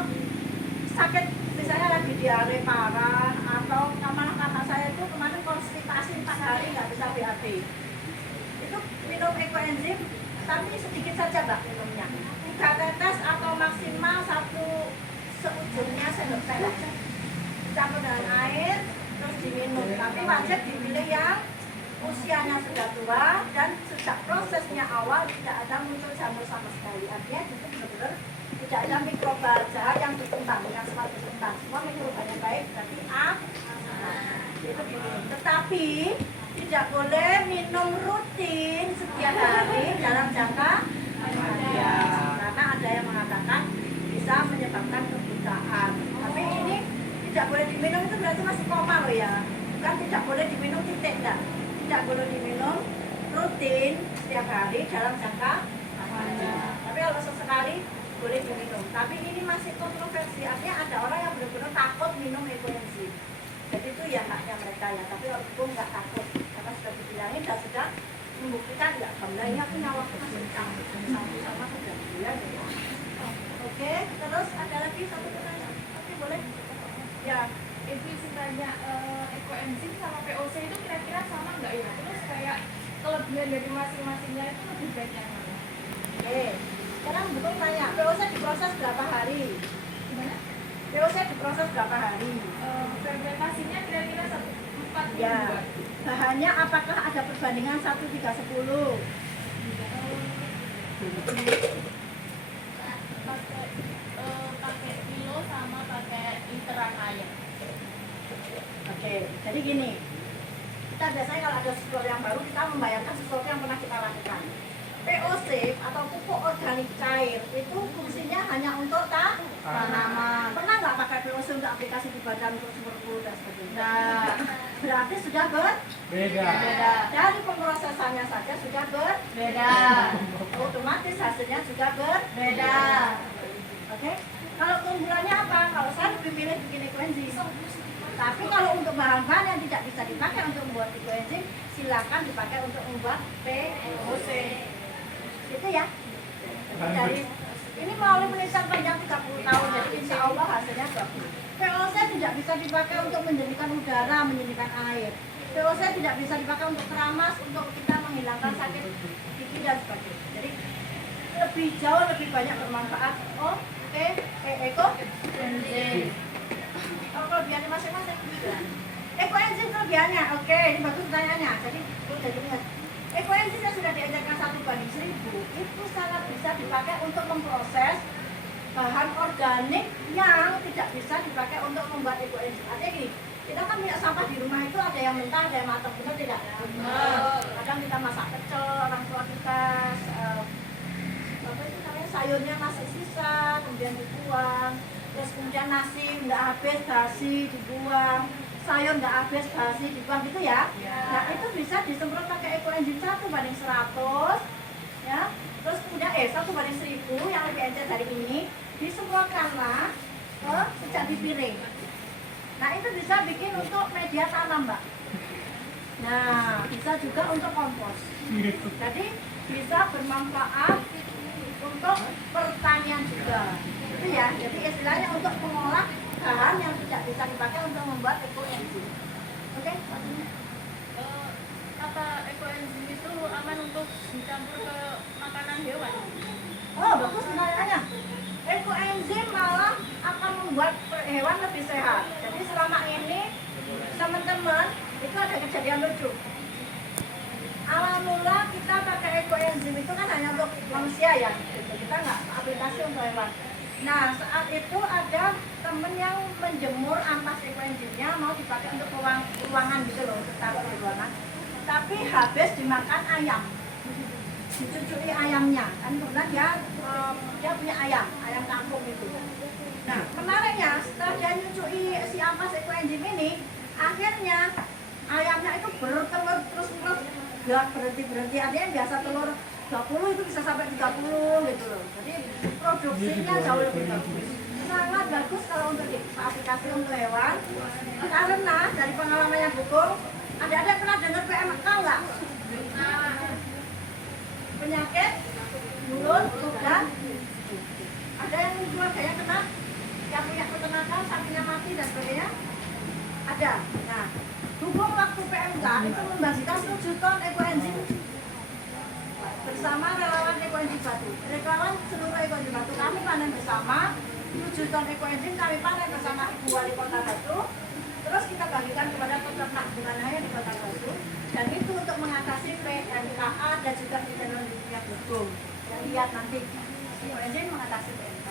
sakit misalnya lagi diare parah atau karena saya itu kemarin konstipasi 4 hari nggak bisa BAB, itu minum ekoenzim tapi sedikit saja mbak minumnya, 3 tetes atau maksimal 1 seujungnya sendok teh aja, dicampur dengan air terus diminum. Tapi wajib dipilih yang usianya sudah tua dan sejak prosesnya awal tidak ada muncul jamur sama sekali. Artinya itu benar-benar tidak ada mikroba jahat yang berkembang dengan semua berkembang. Semua mikrobanya baik, berarti itu diminum. Tetapi tidak boleh minum rutin setiap hari dalam jangka panjang, karena ada yang mengatakan bisa menyebabkan kebutaan. Tapi ini tidak boleh diminum itu berarti masih koma loh ya, bukan tidak boleh diminum titik enggak. Tidak boleh diminum rutin setiap hari dalam jangka panjang. Tapi kalau sesekali boleh diminum. Tapi ini masih kontroversi. Artinya ada orang yang benar-benar takut minum ekoenzim. Jadi itu ya haknya mereka ya. Tapi orang hukum nggak takut karena sudah dibilangin dan sudah membuktikan nggak. Gambarnya aku nyawa masih campur sama sudah bilang ya. Oke, terus ada lagi satu pertanyaan. Oke, boleh? Ya. Ibu isi tanya, ekoenzim sama POC itu kira-kira sama nggak ya? Terus kayak kelebihan dari masing-masingnya itu lebih baik yang mana? Oke, sekarang betul tanya, POC diproses berapa hari? Gimana? POC diproses berapa hari? Fermentasinya kira-kira 4 Ya, mingguan. bahannya apakah ada perbandingan 1:3:10? Pakai kilo sama pakai literan air. Oke, jadi gini, kita biasanya kalau ada sesuatu yang baru, kita membayangkan sesuatu yang pernah kita lakukan. POC atau pupuk organik cair itu fungsinya hanya untuk tanaman. Pernah nggak pakai POC untuk aplikasi di badan untuk sumber dan sebagainya? Nah, berarti sudah Beda. dari pemrosesannya saja sudah berbeda. Otomatis hasilnya juga berbeda. Oke, kalau keunggulannya apa? Kalau saya lebih pilih bikin ekoenzim. Tapi kalau untuk bahan-bahan yang tidak bisa dipakai untuk membuat ekoenzim, silakan dipakai untuk membuat POC. Gitu ya. Dari ini melalui penelitian panjang 30 tahun, jadi insya Allah hasilnya bagus. POC tidak bisa dipakai untuk menjernihkan udara, menjernihkan air. POC tidak bisa dipakai untuk keramas, untuk kita menghilangkan sakit gigi dan sebagainya. Jadi lebih jauh lebih banyak bermanfaat. Ekoenzim. Oh, kelebihannya masing-masing. Ekoenzim kelebihannya, oke, ini bagus pertanyaannya. Jadi ingat, ekoenzim yang sudah diedarkan 1:1000 itu sangat bisa dipakai untuk memproses bahan organik yang tidak bisa dipakai untuk membuat ekoenzim. Artinya gini, kita kan punya sampah di rumah itu ada yang mentah, ada yang matang, benar tidak? Kadang kita masak pecel, orang tua kita apa itu namanya sayurnya masih sisa, kemudian dibuang. Terus kemudian nasi nggak habis, basi dibuang, sayur nggak habis, basi dibuang gitu ya. Nah itu bisa disemprot pakai ekoenzim 1:100 ya. Terus kemudian 1:1000 yang lebih encer dari ini disemprotkanlah ke sejati piring. Nah itu bisa bikin untuk media tanam mbak. Nah bisa juga untuk kompos. Jadi bisa bermanfaat untuk pertanian juga. Itu ya, jadi istilahnya untuk mengolah bahan yang tidak bisa dipakai untuk membuat ekoenzim. Oke? Kalau apa ekoenzim itu aman untuk dicampur ke makanan hewan? Oh, bagus pertanyaannya. Ekoenzim malah akan membuat hewan lebih sehat. Jadi selama ini teman-teman itu ada kejadian lucu. Awal mula kita pakai ekoenzim itu kan hanya untuk manusia ya, gitu. Kita nggak aplikasi untuk hewan. Nah saat itu ada temen yang menjemur ampas ekoenzimnya mau dipakai untuk ruangan gitu loh, untuk taruh di ruangan. Tapi habis dimakan ayam, dicucui ayamnya. Kan kemudian dia punya ayam kampung itu. Nah menariknya setelah dia nyucui si ampas ekoenzim ini, akhirnya ayamnya itu bertelur terus-terus. Gak berhenti-berhenti, artinya biasa telur 20 itu bisa sampai 30 gitu loh. Jadi produksinya jauh lebih bagus. Sangat bagus kalau untuk aplikasi untuk hewan. Karena dari pengalamannya Bukung, ada pernah dengar PMK nggak? Penyakit mulut, kuda. Ada yang keluarganya kena, yang punya peternakan, sapinya mati dan sebagainya. Ada. Nah, Bukung waktu PMK itu membagikan 7 ton ekoenzim bersama relawan ekoenzim Batu. Relawan seluruh ekoenzim Batu kami panen bersama 7 ton ekoenzim kami panen bersama Ibu Wali Kota Batu. Terus kita bagikan kepada peternak bukan hanya di Kota Batu. Dan itu untuk mengatasi PMKA dan juga di pihak Bukung. Dan lihat nanti ekoenzim mengatasi PMK.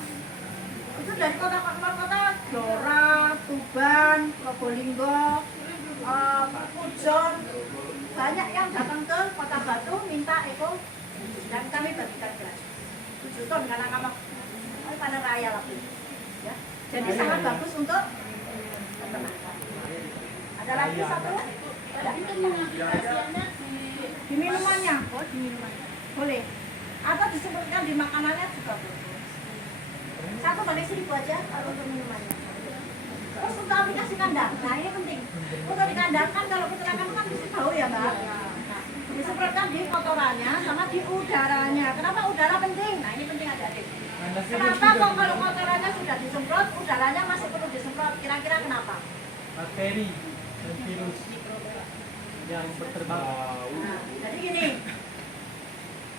Itu dari kota-kota Blora, Tuban, Probolinggo, Pujon, banyak yang datang ke Kota Batu minta eko dan kami bagikan gratis 7 ton karena kami panen raya lagi ya. Jadi sangat bagus untuk peternakan. Ada lagi satu? Ada. Di minumannya, oh di minumannya boleh atau disebutkan di makanannya juga boleh. 1 banding 1000 aja kalau untuk minumannya. Terus untuk aplikasi kandang, nah ini penting. Untuk di kandang kan kalau peternakan kan mesti bau ya Mbak. Nah, disemprotkan di kotorannya sama di udaranya. Kenapa udara penting? Nah ini penting adik-adik. Kenapa kok kalau kotorannya sudah disemprot, udaranya masih perlu disemprot? Kira-kira kenapa? Bakteri dan virus yang berterbangan. Nah, jadi gini,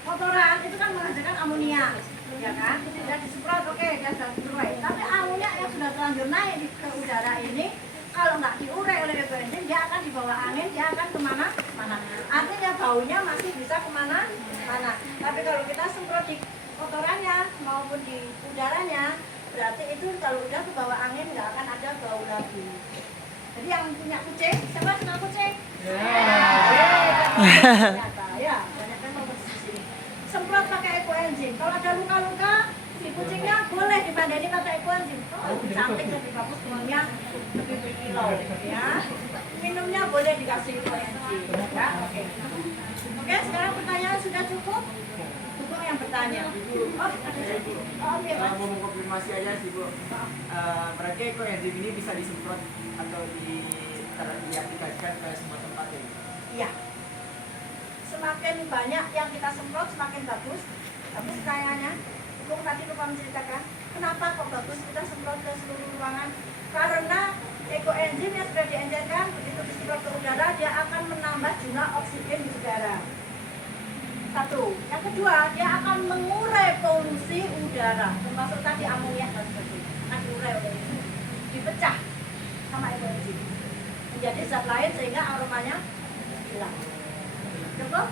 kotoran itu kan menghasilkan amonia, ya kan? Sudah disemprot, oke, dia sudah diurai. Tapi amonia yang sudah terlanjur naik ke udara ini, kalau nggak diurai oleh ekoenzim, dia akan dibawa angin, dia akan kemana-mana. Artinya baunya masih bisa kemana-mana. Tapi kalau kita semprot di kotorannya maupun di udaranya, berarti itu kalau udah ke bawah angin nggak akan ada bau lagi. Jadi yang punya kucing, siapa kenal kucing? Ya, banyak kan mau di sini. Semprot pakai ekoenzim. Kalau ada luka-luka, si kucingnya boleh dibandani pakai ekoenzim. Oh, lebih cantik, lebih bagus, tuangnya lebih berkilau. Ya, minumnya boleh dikasih ekoenzim. Ya, oke. Oke, sekarang pertanyaan sudah cukup. Cukup yang bertanya. Oh, ada lagi. Oh, oke, Mas. Mau mengkonfirmasi aja sih Bu. Berarti ekoenzim ini bisa disemprot atau diaplikasikan ke semua tempat ya? Iya. Semakin banyak yang kita semprot semakin bagus. Tapi pertanyaannya, Bung tadi lupa menceritakan, kenapa kok bagus kita semprot ke seluruh ruangan? Karena ekoenzim yang sudah diencerkan begitu disemprot ke udara, dia akan menambah jumlah oksigen di udara. 1. Yang kedua, dia akan mengurai polusi udara, termasuk tadi amonia dan sebagainya. Akan diurai oleh itu, dipecah sama ekoenzim menjadi zat lain sehingga aromanya hilang. Cukup?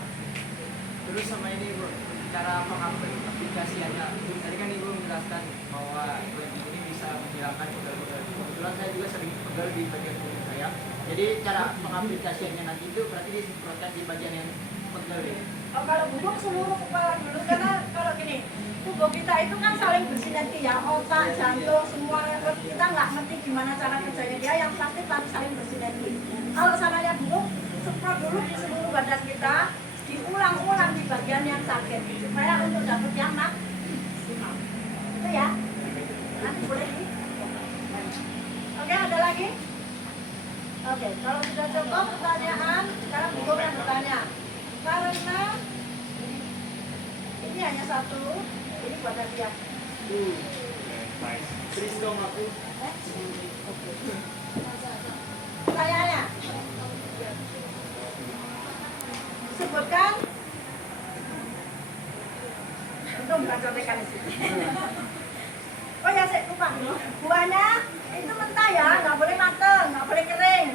Terus sama ini Bu, cara pengaplikasiannya. Tadi kan Ibu menjelaskan bahwa ekoenzim ini bisa menghilangkan pegal-pegal. Kebetulan saya juga sering pegal di bagian kulit saya. Jadi cara pengaplikasiannya nanti itu berarti disemprotkan di bagian yang pegal ya? Oh, kalau bubuk seluruh kepala dulu, karena kalau gini, tubuh kita itu kan saling bersinergi ya, otak, jantung, semua kita nggak ngerti gimana cara kerjanya dia, yang pasti saling bersinergi. Kalau salahnya bubuk, semprot dulu di seluruh badan kita, diulang-ulang di bagian yang sakit, supaya untuk dapat yang maksimal. Itu ya, nanti boleh di. Oke, ada lagi? Oke, kalau sudah cukup pertanyaan, sekarang bubuk yang bertanya. Karena ini hanya satu, ini buat hadiah. Please dong aku. Pertanyaannya, Sebutkan. Untung bukan contekan di sini. Oh ya, saya lupa. Buahnya itu mentah ya, nggak boleh mateng, nggak boleh kering,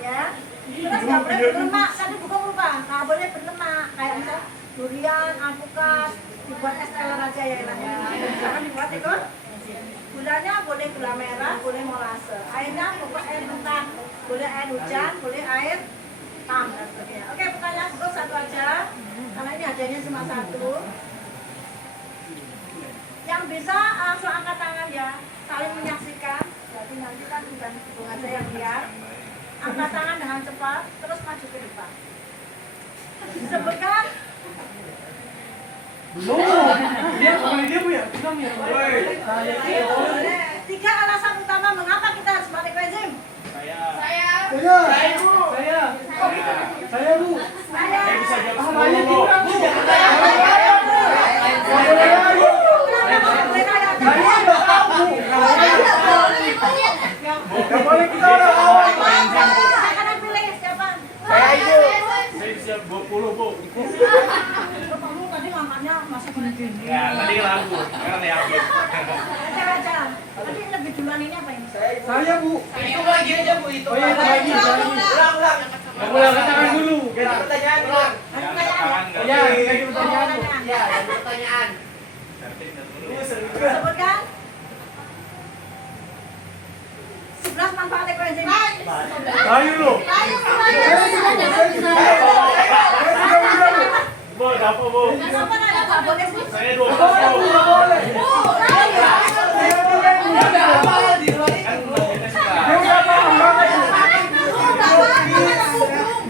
ya. Terus nggak boleh berlemak, tadi bukan lupa, nggak boleh berlemak. Kayak misal durian, alpukat, dibuat es teler aja ya enaknya. Jangan dibuat itu. Gulanya boleh gula merah, boleh molase. Airnya pokok air mentah, boleh air hujan, boleh air tam dan sebagainya. Oke, pertanyaan cukup satu aja, karena ini hadiahnya cuma satu. Yang bisa langsung angkat tangan ya, saling menyaksikan. Jadi nanti kan bukan hubungan saya yang lihat. Angkat tangan dengan cepat, terus maju ke depan. Sebutkan. Belum. Dia kemarin dia Bu ya? Belum ya? Tiga alasan utama mengapa kita harus pakai koenzim. Saya Bu. Saya Bisa jawab semuanya Bu. Gak boleh kita orang awal. Saya akan pilih siapa? Saya bisa 20 Bu. Kamu tadi ngangkatnya masih gini-gini. Ya, tadi lagu. Sekarang yakin. Aja. Tadi lebih duluan ini apa ini? Saya Bu. Itu lagi aja Bu, itu. Oh iya, lagi. Ulang. Gak boleh angkat tangan dulu. Ganti pertanyaan ulang. Ya, ganti pertanyaan Bu. Ya, ganti pertanyaan. Sebutkan. 11 manfaat koenzim. Ayo lu. Bu, apa Bu? Kenapa nggak boleh sih? Saya 12 Bu. Gak boleh.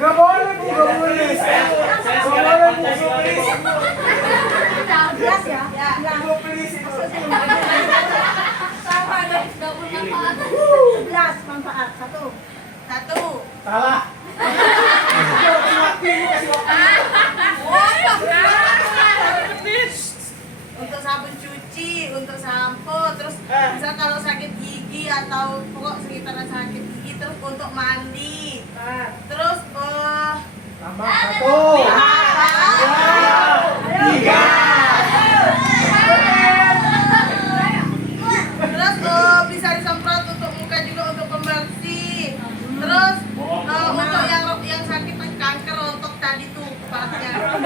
Gak boleh Bu, gak boleh. Saya sekarang Pancasila. 11 ya? Sama ada 11 manfaat. Satu. Salah. Untuk sabun cuci, untuk sampo, terus misal kalau sakit gigi atau pokok sekitaran sakit gigi, terus untuk mandi, terus Tambah 1. 3. terus bisa disemprot untuk muka juga untuk pembersih, terus untuk yang sakit kanker rontok tadi tuh kepalanya.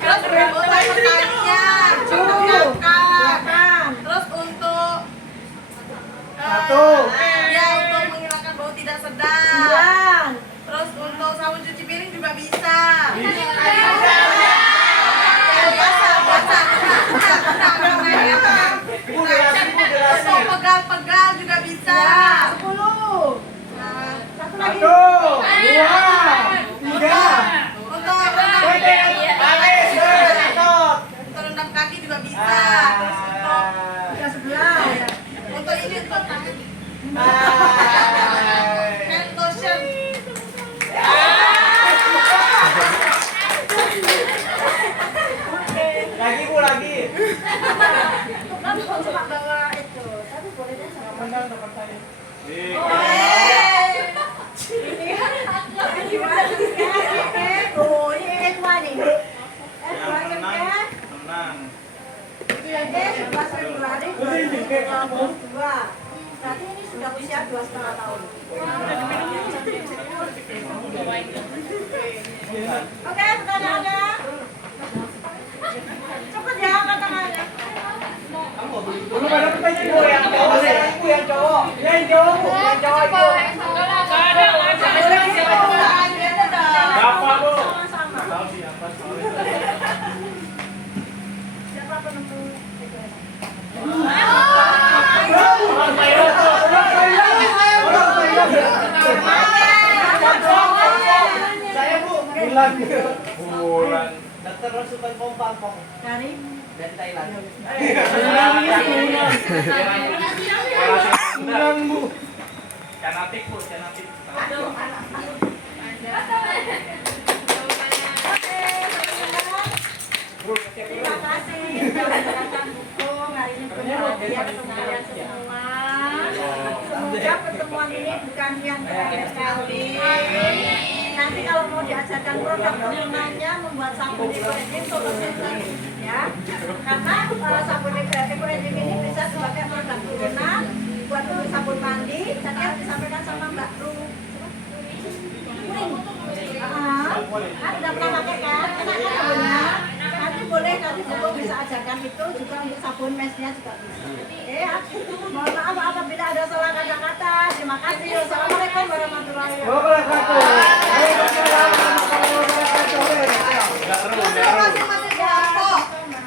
Terus untuk pertanian, untuk makan, terus untuk ya untuk menghilangkan bau tidak sedap. 9. Terus untuk sabun cuci piring juga bisa. Untuk pegal-pegal juga bisa. 10. Satu lagi. 1, 2, 3. Untuk rendam kaki juga bisa. Terus untuk 11. untuk ini untuk tangan. Hand lotion. Lagi Bu, lagi. Kan cuma bawa itu. Tapi boleh deh sama. Menang depan saya. Oh, ini dua nih. Menang. Itu yang 11 Februari 2022. Berarti ini sudah usia 2,5 tahun. Oke, pertanyaannya. Cepat ya, angkat tangannya. Belum ada pertanyaan Bu. Yang cowok, yang cowok. Yang jawab Bu. Yang cowok itu. Bapak Bu. Sama-sama. Tahu siapa soalnya. Siapa penentu? Orang Thailand tuh. Orang Thailand. Saya Bu. Bulan. Dokter Rasukan Pompang Dari dari Thailand. Bulan Bu. Canatik Bu, canatik. Terima kasih. hari ini berbahagia ketemu kalian semua. Semoga pertemuan ini bukan yang terakhir kali. Nanti kalau mau diajarkan produk turunannya membuat sabun eco-aging solusi ya. Karena sabun eco-aging ini bisa sebagai produk turunan buat untuk sabun mandi. Tadi yang disampaikan sama Mbak Ru. Kan udah pernah pakai kan? Enak kan sabunnya? Nanti boleh nanti Bobo bisa ajarkan itu juga untuk sabun mesnya juga bisa. Ya, mohon maaf apabila ada salah kata-kata. Terima kasih. Wassalamualaikum warahmatullahi wabarakatuh. Waalaikumsalam warahmatullahi wabarakatuh. Masing-masing